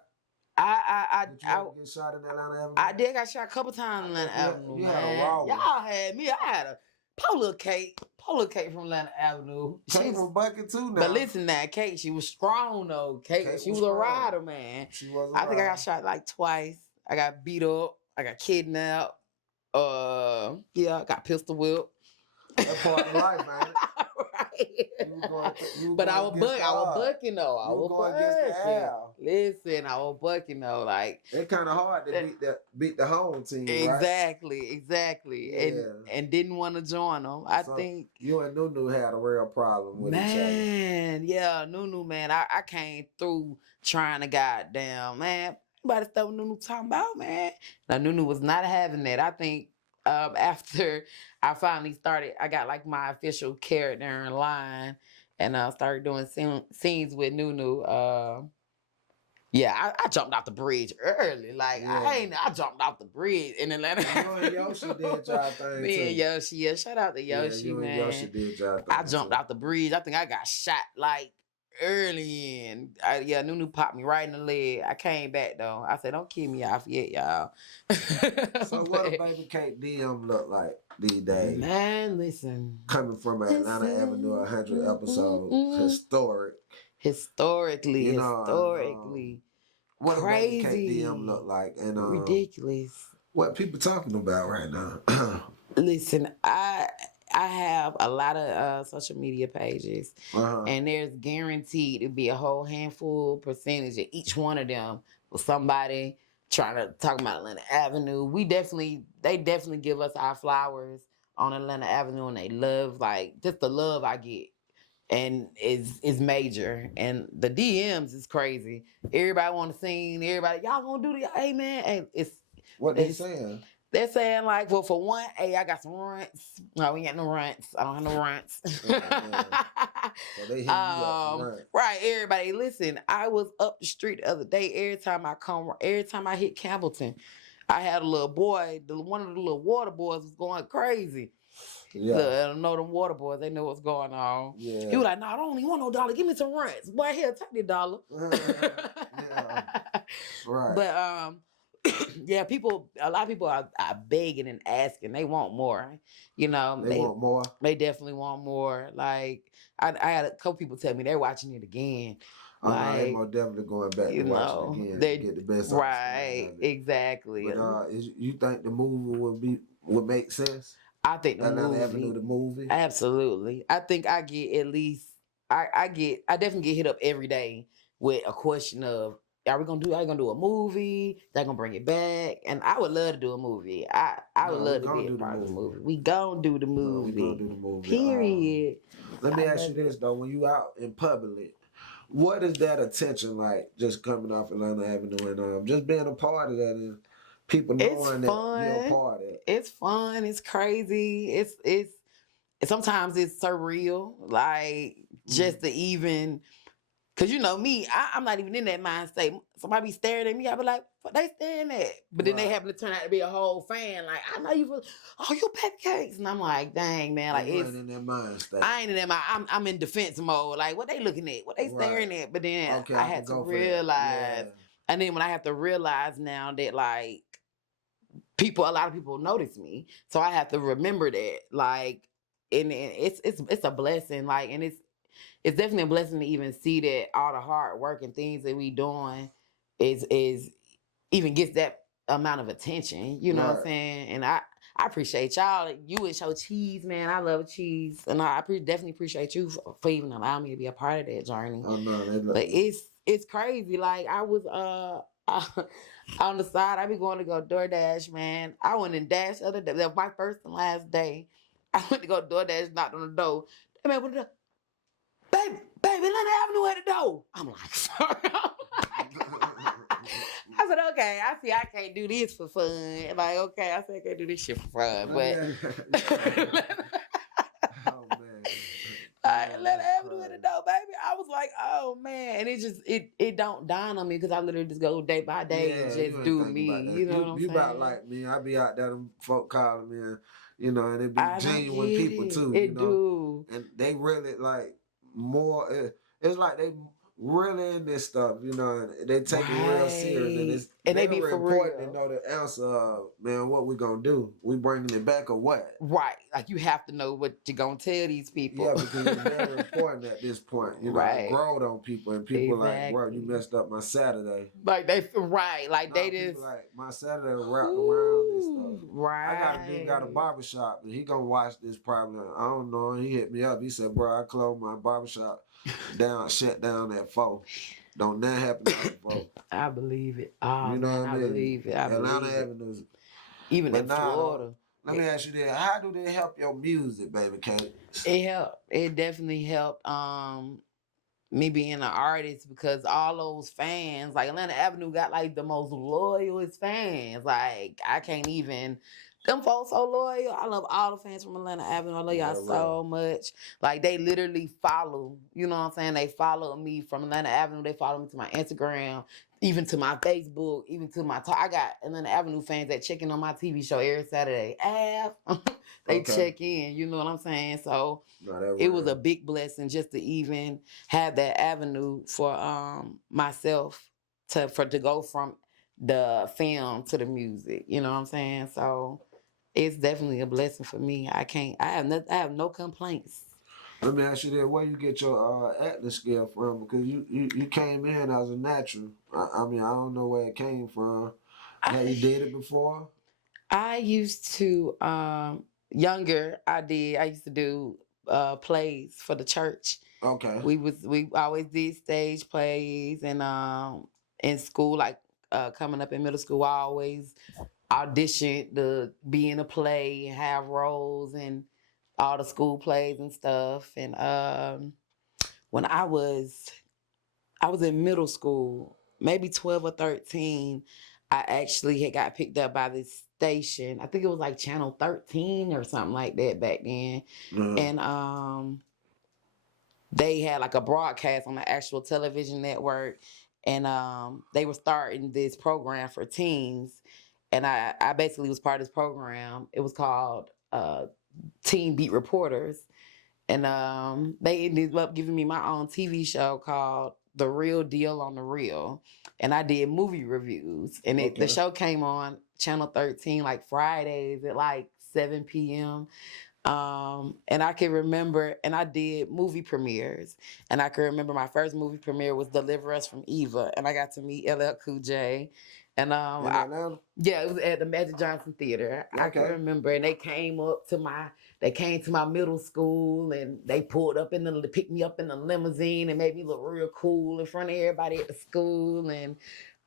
I get shot in Atlanta Avenue? I did got shot a couple times in Atlanta Avenue. You had a raw one. Y'all had me. I had a Polar Cake from Atlanta Avenue. Kate from Bucket too now. But listen now, Kate, she was strong though. Kate she was a rider, man. She was I think I got shot like twice. I got beat up. I got kidnapped. I got pistol whipped. That's part of life, man. Right. But I was bucking though. I was bucking. Listen, I was bucking though. Like it's kind of hard to beat the home team. Exactly. Yeah. And didn't want to join them. I think you and Nunu had a real problem with each other. Man, yeah, Nunu, man. I came through trying to goddamn man. Nobody stuff what Nunu talking about, man. Now Nunu was not having that. I think after I finally started, I got like my official character in line, and I started doing scenes with Nunu. I jumped off the bridge early. Like I jumped off the bridge in Atlanta. You and Yoshi did y'all thing. Me and Yoshi, yeah. Shout out to Yoshi, you man. And Yoshi did y'all thing. I jumped off the bridge. I think I got shot like early in. Nunu popped me right in the leg. I came back though. I said, don't kill me off yet, y'all. So what a Baby Cake DM look like these days? Man, listen. Coming from Atlanta Avenue, 100 episodes, historically. What crazy. a Baby Cake DM look like, and ridiculous. What people talking about right now? Listen, I have a lot of social media pages, and there's guaranteed to be a whole handful percentage of each one of them with somebody trying to talk about Atlanta Avenue. They definitely give us our flowers on Atlanta Avenue, and they love, like, just the love I get. And is major, and the DMs is crazy. Everybody want to sing. Everybody, y'all gonna do the, hey man, hey, what they saying? They're saying, like, well, for one, hey, I got some runts. No, we ain't got no runts. I don't have no runts. So they hit you up for rent. Right, everybody, listen. I was up the street the other day. Every time I hit Campbellton, I had a little boy. One of the little water boys was going crazy. Yeah. Look, I don't know them water boys. They know what's going on. Yeah. He was like, no, I don't even want no dollar. Give me some rents. Boy, here, take the dollar. Yeah. Right. But yeah, a lot of people are begging and asking. They want more. You know, they want more. They definitely want more. Like, I had a couple people tell me they're watching it again. They more definitely going back to watch it again. They get the best. Right, exactly. But you think the movie would make sense? I think the movie. Absolutely. I think I get at least. I definitely get hit up every day with a question of, are we gonna do a movie? They're gonna bring it back, and I would love to do a movie. I would love to be a part of the movie. We gonna do the movie. We gonna do the movie. Period. Let me ask you this though: when you out in public, what is that attention like? Just coming off Atlanta Avenue and just being a part of that and people knowing that you're a part of it. It's fun. It's crazy. It's sometimes it's surreal. Like, just to even. Cause you know me, I'm not even in that mind state. Somebody be staring at me, I be like, what they staring at? But then they happen to turn out to be a whole fan. Like, I know you, you pancakes. And I'm like, dang, man. Like, it's in that mind state. I ain't in that mind. I'm in defense mode. Like, what they looking at? What they staring at? But then I had to realize. And then when I have to realize now that, like, a lot of people notice me. So I have to remember that. Like, and it's a blessing. Like, and it's definitely a blessing to even see that all the hard work and things that we doing is even gets that amount of attention. You know what I'm saying? And I appreciate y'all. You and your cheese, man. I love cheese, and I definitely appreciate you for even allowing me to be a part of that journey. Oh no, but it's crazy. Like, I was on the side. I be going to go DoorDash, man. I went and dashed the other day. That was my first and last day. I went to go DoorDash, knocked on the door. That man went to baby, Atlanta Avenue at the door. I'm like, sorry. I said, okay, I can't do this for fun. Like, okay, I said I can't do this shit for fun. But oh man. Atlanta Avenue at the door, baby. I was like, oh man. And it don't dawn on me because I literally just go day by day and just do me. You know what I'm saying? You about like me. I be out there, them folk calling me, and, you know, and it be genuine people too. It do. And they really like more. It's like they really in this stuff, you know, and they take it real serious, and they be for important real. to know the answer. Man, what we gonna do? We bringing it back or what? Right, like you have to know what you're gonna tell these people. Yeah, because it's very important at this point. You know, it growed on people, and people like, bro, you messed up my Saturday. Like they they just like my Saturday wrapped around this stuff. Right. I got a dude got a barbershop, and he gonna watch this probably. I don't know. He hit me up. He said, bro, I closed my barbershop down, shut down at 4. Don't that happen at 4. I believe it. Oh, you know what I mean? I believe it. Atlanta Avenue. Even in Florida. Let me ask you this. How do they help your music, baby Kate? It helped. It definitely helped me being an artist, because all those fans, like Atlanta Avenue got like the most loyalest fans. Like, I can't even. Them folks so loyal. I love all the fans from Atlanta Avenue. I love y'all so much. Like, they literally follow. You know what I'm saying? They follow me from Atlanta Avenue. They follow me to my Instagram, even to my Facebook, even to my I got Atlanta Avenue fans that check in on my TV show every Saturday. They check in. You know what I'm saying? So it was a big blessing just to even have that avenue for myself to go from the film to the music. You know what I'm saying? So it's definitely a blessing for me. I have no complaints. Let me ask you that: where you get your acting skill from? Because you came in as a natural. I mean, I don't know where it came from. Have you did it before? I used to younger, I did. I used to do plays for the church. Okay. We always did stage plays, and in school, like coming up in middle school, I always auditioned to be in a play and have roles and all the school plays and stuff. And when I was in middle school, maybe 12 or 13, I actually had got picked up by this station. I think it was like Channel 13 or something like that back then. And they had like a broadcast on the actual television network. And they were starting this program for teens. And I basically was part of this program. It was called Teen Beat Reporters. And they ended up giving me my own TV show called The Real Deal on the Real. And I did movie reviews. And the show came on Channel 13 like Fridays at like 7 p.m. And I can remember, and I did movie premieres. And I can remember my first movie premiere was Deliver Us from Eva. And I got to meet LL Cool J. And yeah, it was at the Magic Johnson Theater. I can remember, and they came to my middle school, and they pulled up picked me up in the limousine and made me look real cool in front of everybody at the school. And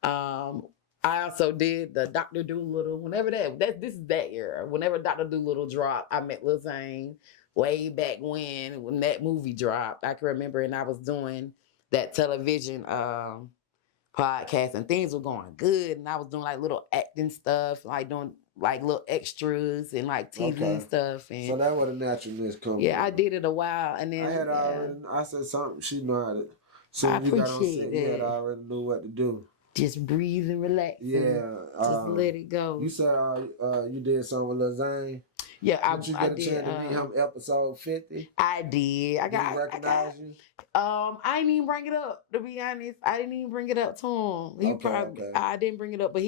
I also did the Dr. Doolittle. This is that era. Whenever Dr. Doolittle dropped, I met Lil Zane way back when that movie dropped. I can remember, and I was doing that television podcast, and things were going good, and I was doing like little acting stuff, like doing like little extras and like TV stuff. And so that was a naturalness coming. Yeah, I did it a while, and then I said something. She know how to. So I you got on appreciate set, that. you had already knew what to do. Just breathe and relax. Yeah, just let it go. You said you did something with Lil Zane. Yeah, did you get a chance to meet him episode 50? I did. Did he recognize you? I didn't even bring it up, to be honest. I didn't even bring it up to him. I didn't bring it up, but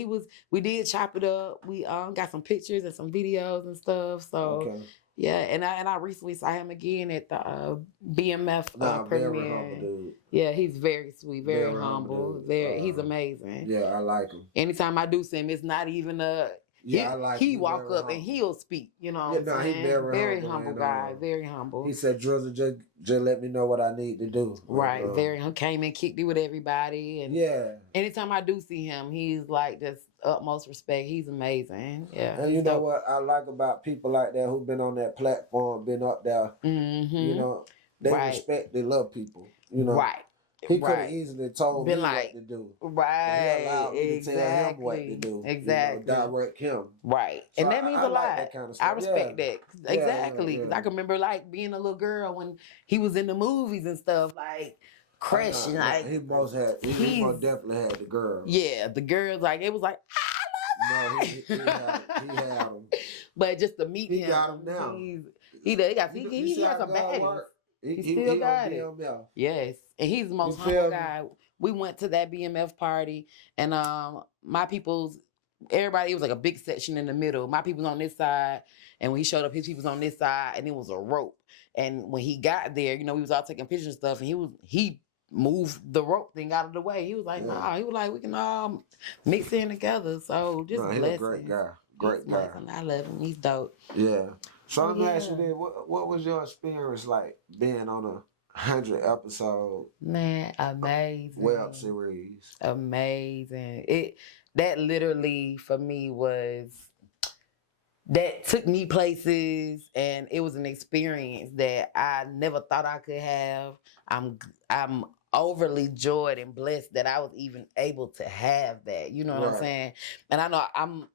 we did chop it up. We got some pictures and some videos and stuff. So yeah, and I recently saw him again at the BMF premiere. Very humble dude. Yeah, he's very sweet, very humble. He's amazing. Yeah, I like him. Anytime I do see him, it's not even a Yeah, I like he him. walk up and he'll speak. You know what I'm saying? He's very humble and, guy, very humble. He said, Drizzle, just let me know what I need to do. Right, came and kicked it with everybody. And anytime I do see him, he's like just utmost respect. He's amazing. Yeah. And you know what I like about people like that who've been on that platform, been up there, you know, they respect, they love people. You know? Right. He could have easily told me what to do. Right. He allowed me to tell him what to do. Exactly. You know, direct him. Right. So and that means a lot. Like that kind of stuff. I respect that. Exactly. Because I can remember like being a little girl when he was in the movies and stuff, like crushing. Like he most definitely had the girls. Yeah, the girls, like it was like, I love he had them. But just to meet him. He got them now. He has a bag. He still got it. Yes. And he's the most humble guy. We went to that BMF party, and my people's, everybody, it was like a big section in the middle. My people's on this side, and when he showed up, his people's on this side, and it was a rope. And when he got there, you know, we was all taking pictures and stuff, and he moved the rope thing out of the way. He was like, nah. He was like, we can all mix in together. So just blessings. He's a great guy. Great guy. I love him. He's dope. Yeah. So let me ask you this: what was your experience like being on 100 episode amazing web series? Amazing. That literally for me that took me places, and it was an experience that I never thought I could have. I'm overly joyed and blessed that I was even able to have that. You know what I'm saying? And I know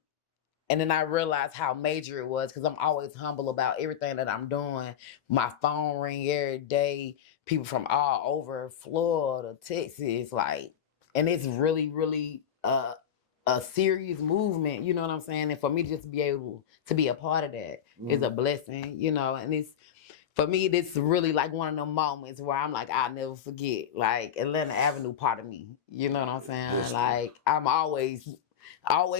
and then I realized how major it was, because I'm always humble about everything that I'm doing. My phone ring every day. People from all over Florida, Texas, like, and it's really, really a serious movement. You know what I'm saying? And for me to just be able to be a part of that is a blessing. You know, and it's for me, this really like one of them moments where I'm like, I'll never forget. Like Atlanta Avenue part of me. You know what I'm saying? Yes. Like I'm always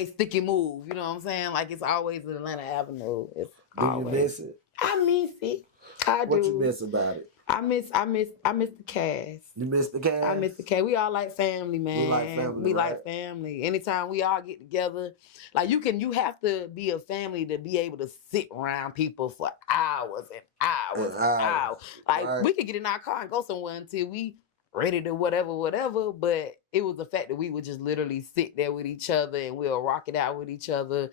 stick and move. You know what I'm saying? Like it's always Atlanta Avenue. Do you miss it? I miss it. I do. What you miss about it? I miss the cast. You miss the cast? I miss the cast. We all like family, man. We like family. We right? like family. Anytime we all get together, like you have to be a family to be able to sit around people for hours and hours and hours. Like right. we could get in our car and go somewhere until we ready to whatever. But it was the fact that we would just literally sit there with each other and we'll rock it out with each other.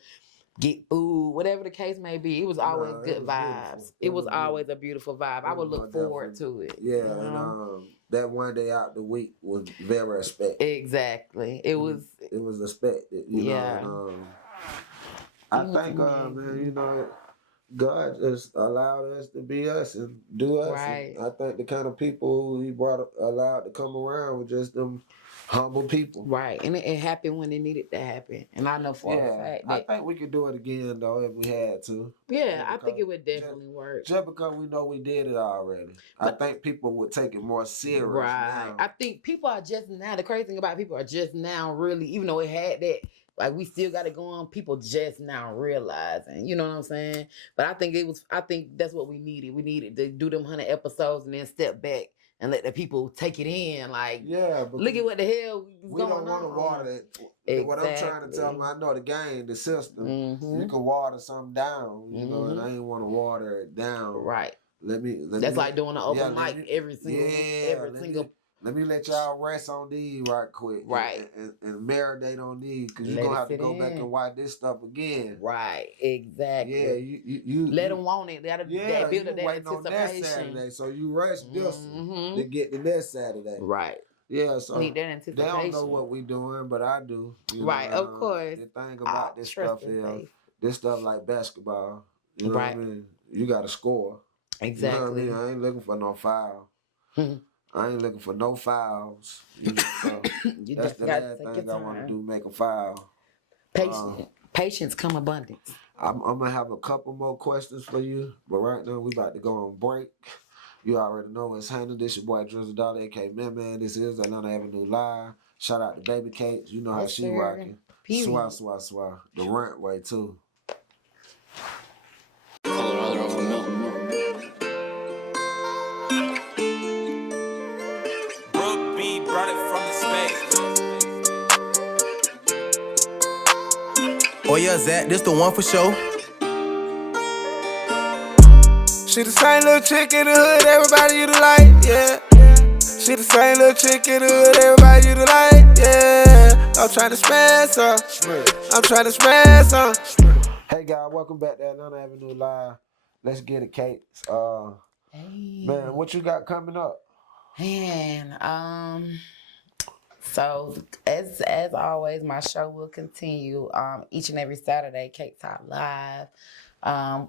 Get food, whatever the case may be. It was always good vibes. It was always a beautiful vibe. I would look forward to it. Yeah, and that one day out the week was very expected. Exactly. It was expected, you know. And, I think, man, God just allowed us to be us and do us. Right. And I think the kind of people who He allowed to come around were just them humble people. Right. And it happened when it needed to happen. And I know for a fact that I think we could do it again though if we had to. Yeah, I think it would definitely work. Just because we know we did it already. But I think people would take it more serious. Right. Now. I think people are just now, the crazy thing about people are just now really, even though it had that, like we still got it going, people just now realizing, you know what I'm saying? But I think that's what we needed. We needed to do them 100 episodes and then step back and let the people take it in. Like, look at what the hell is going on. We don't want to water it. Exactly. What I'm trying to tell them, I know the game, the system. Mm-hmm. You can water something down, you know, and I ain't want to water it down. Right. That's like doing an open mic every single. Let me let y'all rest on these right quick. Right. And marinate on these because you're going to have to go back and watch this stuff again. Right. Exactly. Yeah. You let them want it. They build that anticipation. On that Saturday, so you rush this to get the next Saturday. Right. Yeah, so need that anticipation. They don't know what we doing, but I do. Right, of course. The thing about this stuff is, this stuff like basketball. You know what I mean? You got to score. Exactly. You know what I mean? I ain't looking for no foul. I ain't looking for no fouls. You know, so that's the last thing I want to do, make a foul. Patience come abundance. I'm going to have a couple more questions for you, but right now we about to go on break. You already know it's handled. This your boy Drizzle Dollar, a.k.a. Man. This is Atlanta Avenue Live. Shout out to Baby Kate. You know how she rocking. Swah. The rent way, too. Brought it from the space. Oh yeah, Zach, this the one for sure. She the same little chick in the hood, everybody you the like, yeah. She the same little chick in the hood, everybody you the like, yeah. I'm trying to smash some. Hey guys, welcome back to Atlanta Avenue Live. Let's get it, Kate. Man, what you got coming up? Man, so as always, my show will continue each and every Saturday, Cake Talk Live.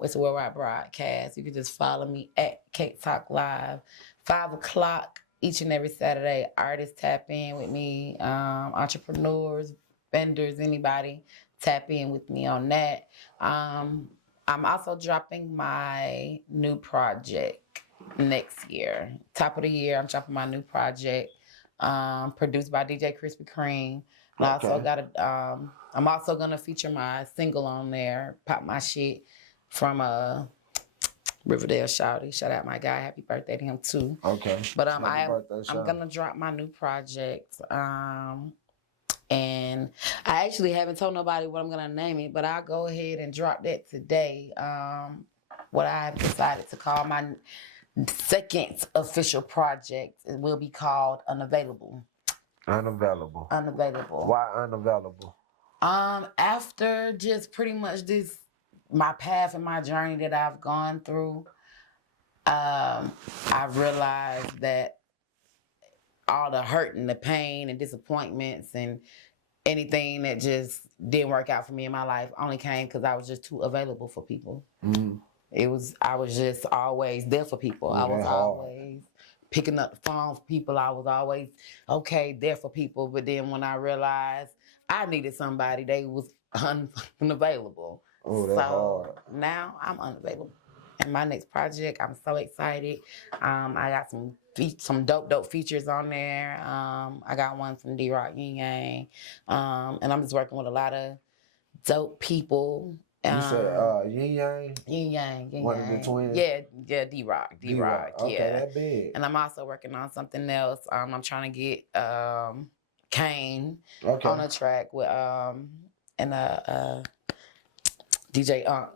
It's a worldwide broadcast. You can just follow me at Cake Talk Live. 5 o'clock each and every Saturday. Artists tap in with me. Entrepreneurs, vendors, anybody tap in with me on that. I'm also dropping my new project next year. Top of the year, I'm dropping my new project. Produced by DJ Krispy Kreme. And I'm also gonna feature my single on there, Pop My Shit, from Riverdale Shouty. Shout out my guy, happy birthday to him too. Okay. But I'm gonna drop my new project. And I actually haven't told nobody what I'm gonna name it, but I'll go ahead and drop that today. What I've decided to call my second official project, it will be called Unavailable. Unavailable. Why unavailable? After just pretty much my path and my journey that I've gone through, I realized that all the hurt and the pain and disappointments and anything that just didn't work out for me in my life only came because I was just too available for people. Mm-hmm. I was just always there for people. I was always picking up the phone for people. I was always there for people. But then when I realized I needed somebody, they was unavailable. So now I'm unavailable. And my next project, I'm so excited. I got some dope features on there. I got one from D-Rock Yin Yang. And I'm just working with a lot of dope people You said Yin Yang? Yin One of the Yang. twins? Yeah, D-Rock, Okay, yeah. that big. And I'm also working on something else. I'm trying to get Kane Okay. on a track with and DJ Unk.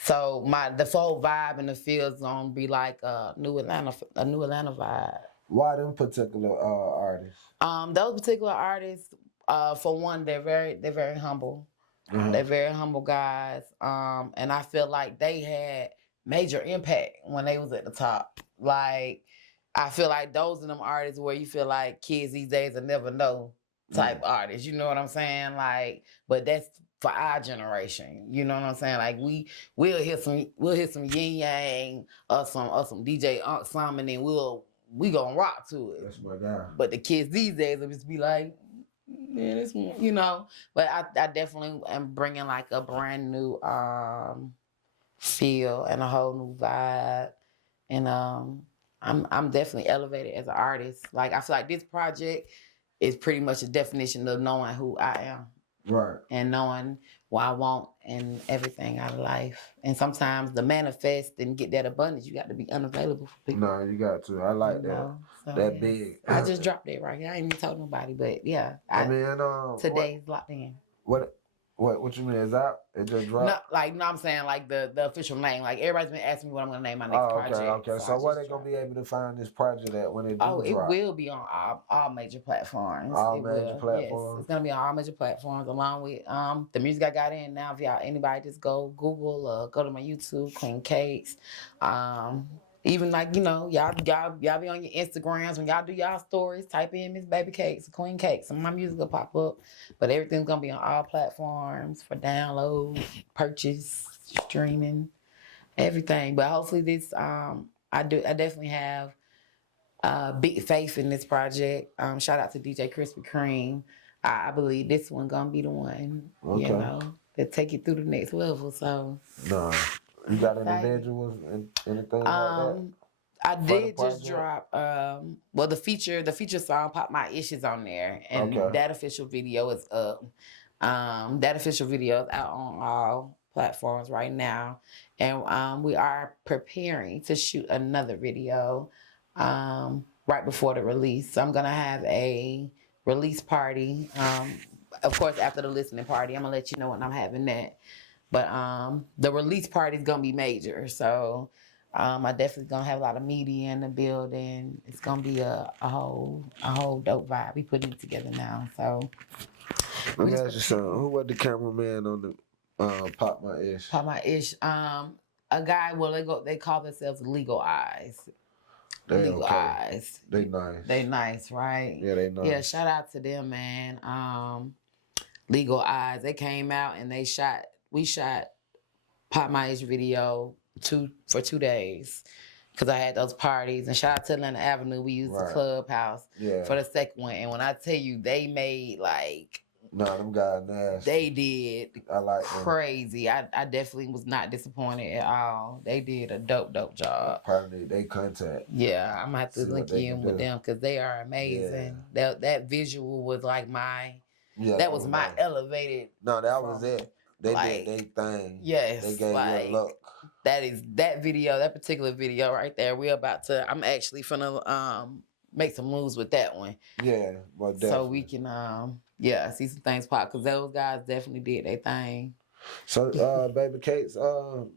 So the full vibe in the field's gonna be like a new Atlanta vibe. Why them particular artists? Those particular artists, for one, they're very humble. They're very humble guys. And I feel like they had major impact when they was at the top. Like, I feel like those are them artists where you feel like kids these days will never know type artists. You know what I'm saying? Like, but that's for our generation. You know what I'm saying? Like we'll hear some Yin Yang or some DJ Unk some, and then we gonna rock to it. That's my guy. But the kids these days will just be like, man, it's, you know. But I definitely am bringing like a brand new feel and a whole new vibe, and I'm definitely elevated as an artist. Like I feel like this project is pretty much a definition of knowing who I am. Right. And knowing what I want and everything out of life. And sometimes to manifest and get that abundance, you got to be unavailable for people. No, you got to. I like that. So, that big. I just dropped it right here. I ain't even told nobody, but yeah. Today's locked in. What you mean? Is that it just dropped? I'm saying like the official name. Like everybody's been asking me what I'm gonna name my next project. Okay. So where they gonna be able to find this project at when it do drop? It will be on all major platforms. All major platforms. Yes, it's gonna be on all major platforms along with the music I got in now. If anybody just go Google or go to my YouTube, Queen Cakes. Even like, you know, y'all be on your Instagrams when y'all do y'all stories, type in Miss Baby Cakes, Queen Cakes, and my music will pop up. But everything's gonna be on all platforms for download, purchase, streaming, everything. But hopefully this, I definitely have big faith in this project. Shout out to DJ Krispy Kreme. I believe this one gonna be the one, you know, that take it through the next level. So. No. You got any visuals and anything like that? I did just drop the feature song Pop My Issues on there, and that official video is up. That official video is out on all platforms right now, and we are preparing to shoot another video right before the release. So I'm gonna have a release party. Of course, after the listening party, I'm gonna let you know when I'm having that. But the release party is gonna be major, so I definitely gonna have a lot of media in the building. It's gonna be a whole dope vibe. We putting it together now, so. Let me ask you something. Who was the cameraman on the Pop My Ish? Pop My Ish. A guy. Well, they call themselves Legal Eyes. Legal Eyes. They nice. They nice, right? Yeah, they nice. Yeah, shout out to them, man. Legal Eyes. They came out and we shot Pop My Ish video for 2 days because I had those parties. And shout out to Atlanta Avenue. We used the clubhouse for the second one. And when I tell you, they made like... Nah, them guys nasty. They did I like crazy. I definitely was not disappointed at all. They did a dope job. Probably they contact. Yeah, I'm going to have to link you in with them because they are amazing. Yeah. That visual was like that was my elevated... No, that was it. They did their thing. Yes. They gave you a look. That particular video right there. I'm actually finna make some moves with that one. Yeah, well, definitely. So we can see some things pop because those guys definitely did their thing. So Baby Cakes,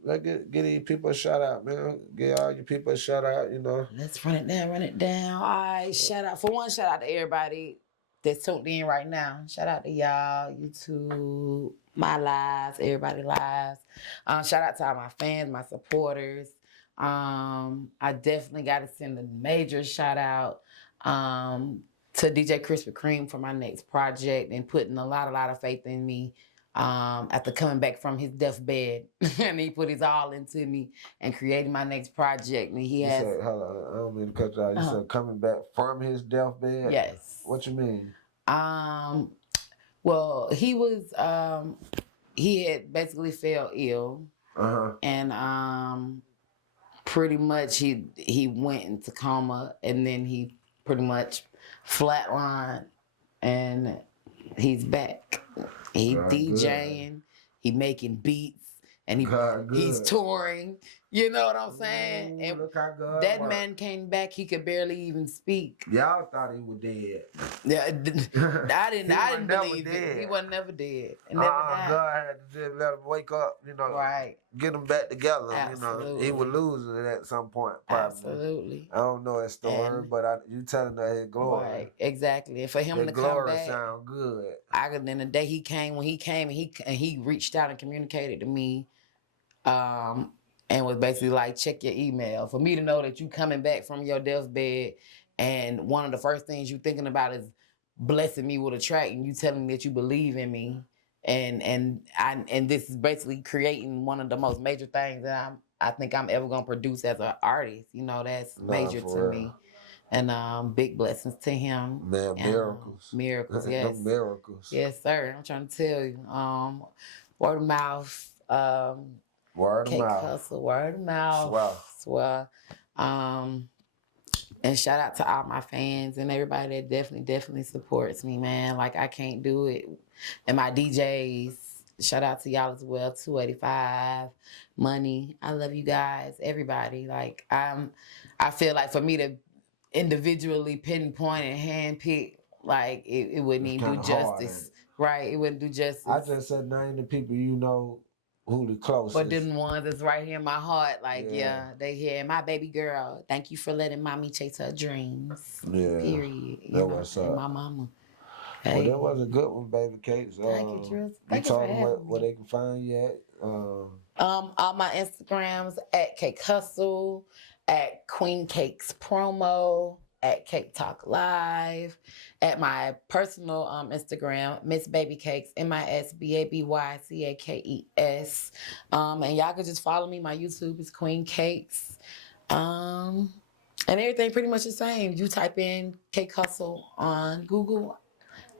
let's get these people a shout out, man. Get all you people a shout out, you know. Let's run it down. All right, shout out to everybody that's tuned in right now. Shout out to y'all, YouTube, my lives, everybody lives. Shout out to all my fans, my supporters. I definitely got to send a major shout out to DJ Krispy Kreme for my next project and putting a lot of faith in me after coming back from his deathbed. And he put his all into me and creating my next project. And he has... Said, hold on, I don't mean to cut you out. You said coming back from his deathbed? Yes. What you mean? Well, he was... he had basically fell ill. And pretty much he went into coma, and then he pretty much flatlined, and he's back. He DJing, he making beats, and God, he's good. touring. You know what I'm saying? Ooh, And look how God that work. man came back. He could barely even speak. Y'all thought he was dead. Yeah, I didn't wasn't never believe it. dead. He wasn't never dead. And never died. God had to just let him wake up, you know, Right. get him back together. Absolutely. You know, he was losing it at some point, probably. Absolutely. I don't know his story, And- but you telling her his glory. Right. Exactly. And for him His to come glory back, sound good. then the day he came, when he came and he reached out and communicated to me, and was basically like, check your email. For me to know that you coming back from your deathbed and one of the first things you thinking about is blessing me with a track and you telling me that you believe in me. And this is basically creating one of the most major things that I think I'm ever gonna produce as an artist. You know, that's major to me. And big blessings to him. Man, and, miracles. Miracles, yes. Miracles. Yes, sir. I'm trying to tell you. Word of mouth. Word of Cake mouth. Hustle, word of mouth. Swell. And shout out to all my fans and everybody that definitely supports me, man. Like, I can't do it. And my DJs, shout out to y'all as well. 285, Money. I love you guys, everybody. Like, I feel like for me to individually pinpoint and handpick, like, it wouldn't even do justice. Right? It wouldn't do justice. I just said name the people you know who the closest. But them ones that's right here in my heart, like, yeah they here. My baby girl, thank you for letting mommy chase her dreams. Yeah. Period. That what's up. And my mama. Well, Hey. that was a good one, Baby Cakes. Thank you, Drizzle. You Thank you for told them having where me. they can find you at. All my Instagrams at Cake Hustle, at Queen Cakes Promo, at Cake Talk Live, at my personal Instagram, Miss Baby Cakes, MISBABYCAKES. And y'all can just follow me. My YouTube is Queen Cakes. And everything pretty much the same. You type in Cake Hustle on Google,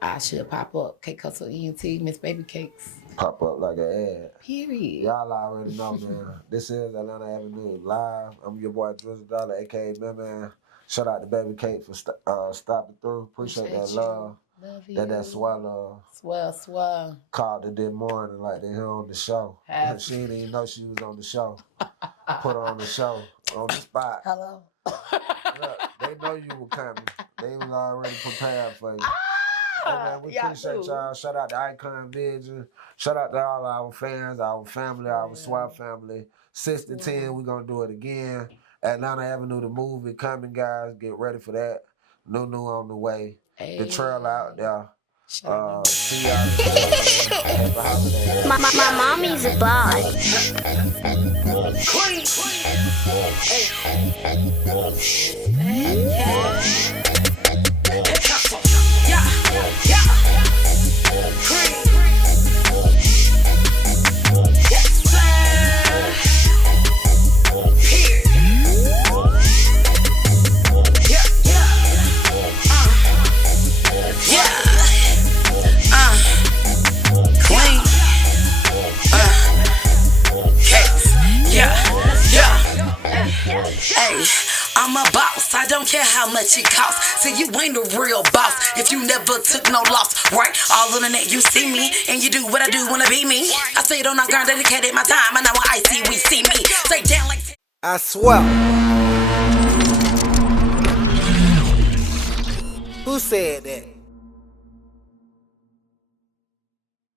I should pop up. Cake Hustle ENT, Miss Baby Cakes. Pop up like an ad. Period. Y'all already know, man. This is Atlanta Avenue Live. I'm your boy Drizzle Dollar, a.k.a. Man. Shout out to Baby Cake for stopping through. Appreciate that love. Love you. That swell love. Swell. Called her this morning like they here on the show. She didn't even know she was on the show. Put her on the show, on the spot. Hello. Look, they know you were coming. They was already prepared for you. Hey man, we appreciate y'all. Shout out to Icon Vision. Shout out to all our fans, our family, our SWAT family. 6 to 10, we're going to do it again. Atlanta Avenue, the movie coming, guys. Get ready for that. New on the way. Hey. The trail out there. See y'all. Happy holidays. My mommy's a boss. Hey, I'm a boss, I don't care how much it costs. See, you ain't a real boss if you never took no loss, right? All on the net, you see me, and you do what I do, wanna be me. I stayed on our grind, dedicated my time, and now when I see, we see me. Stay down like... I swear. Who said that?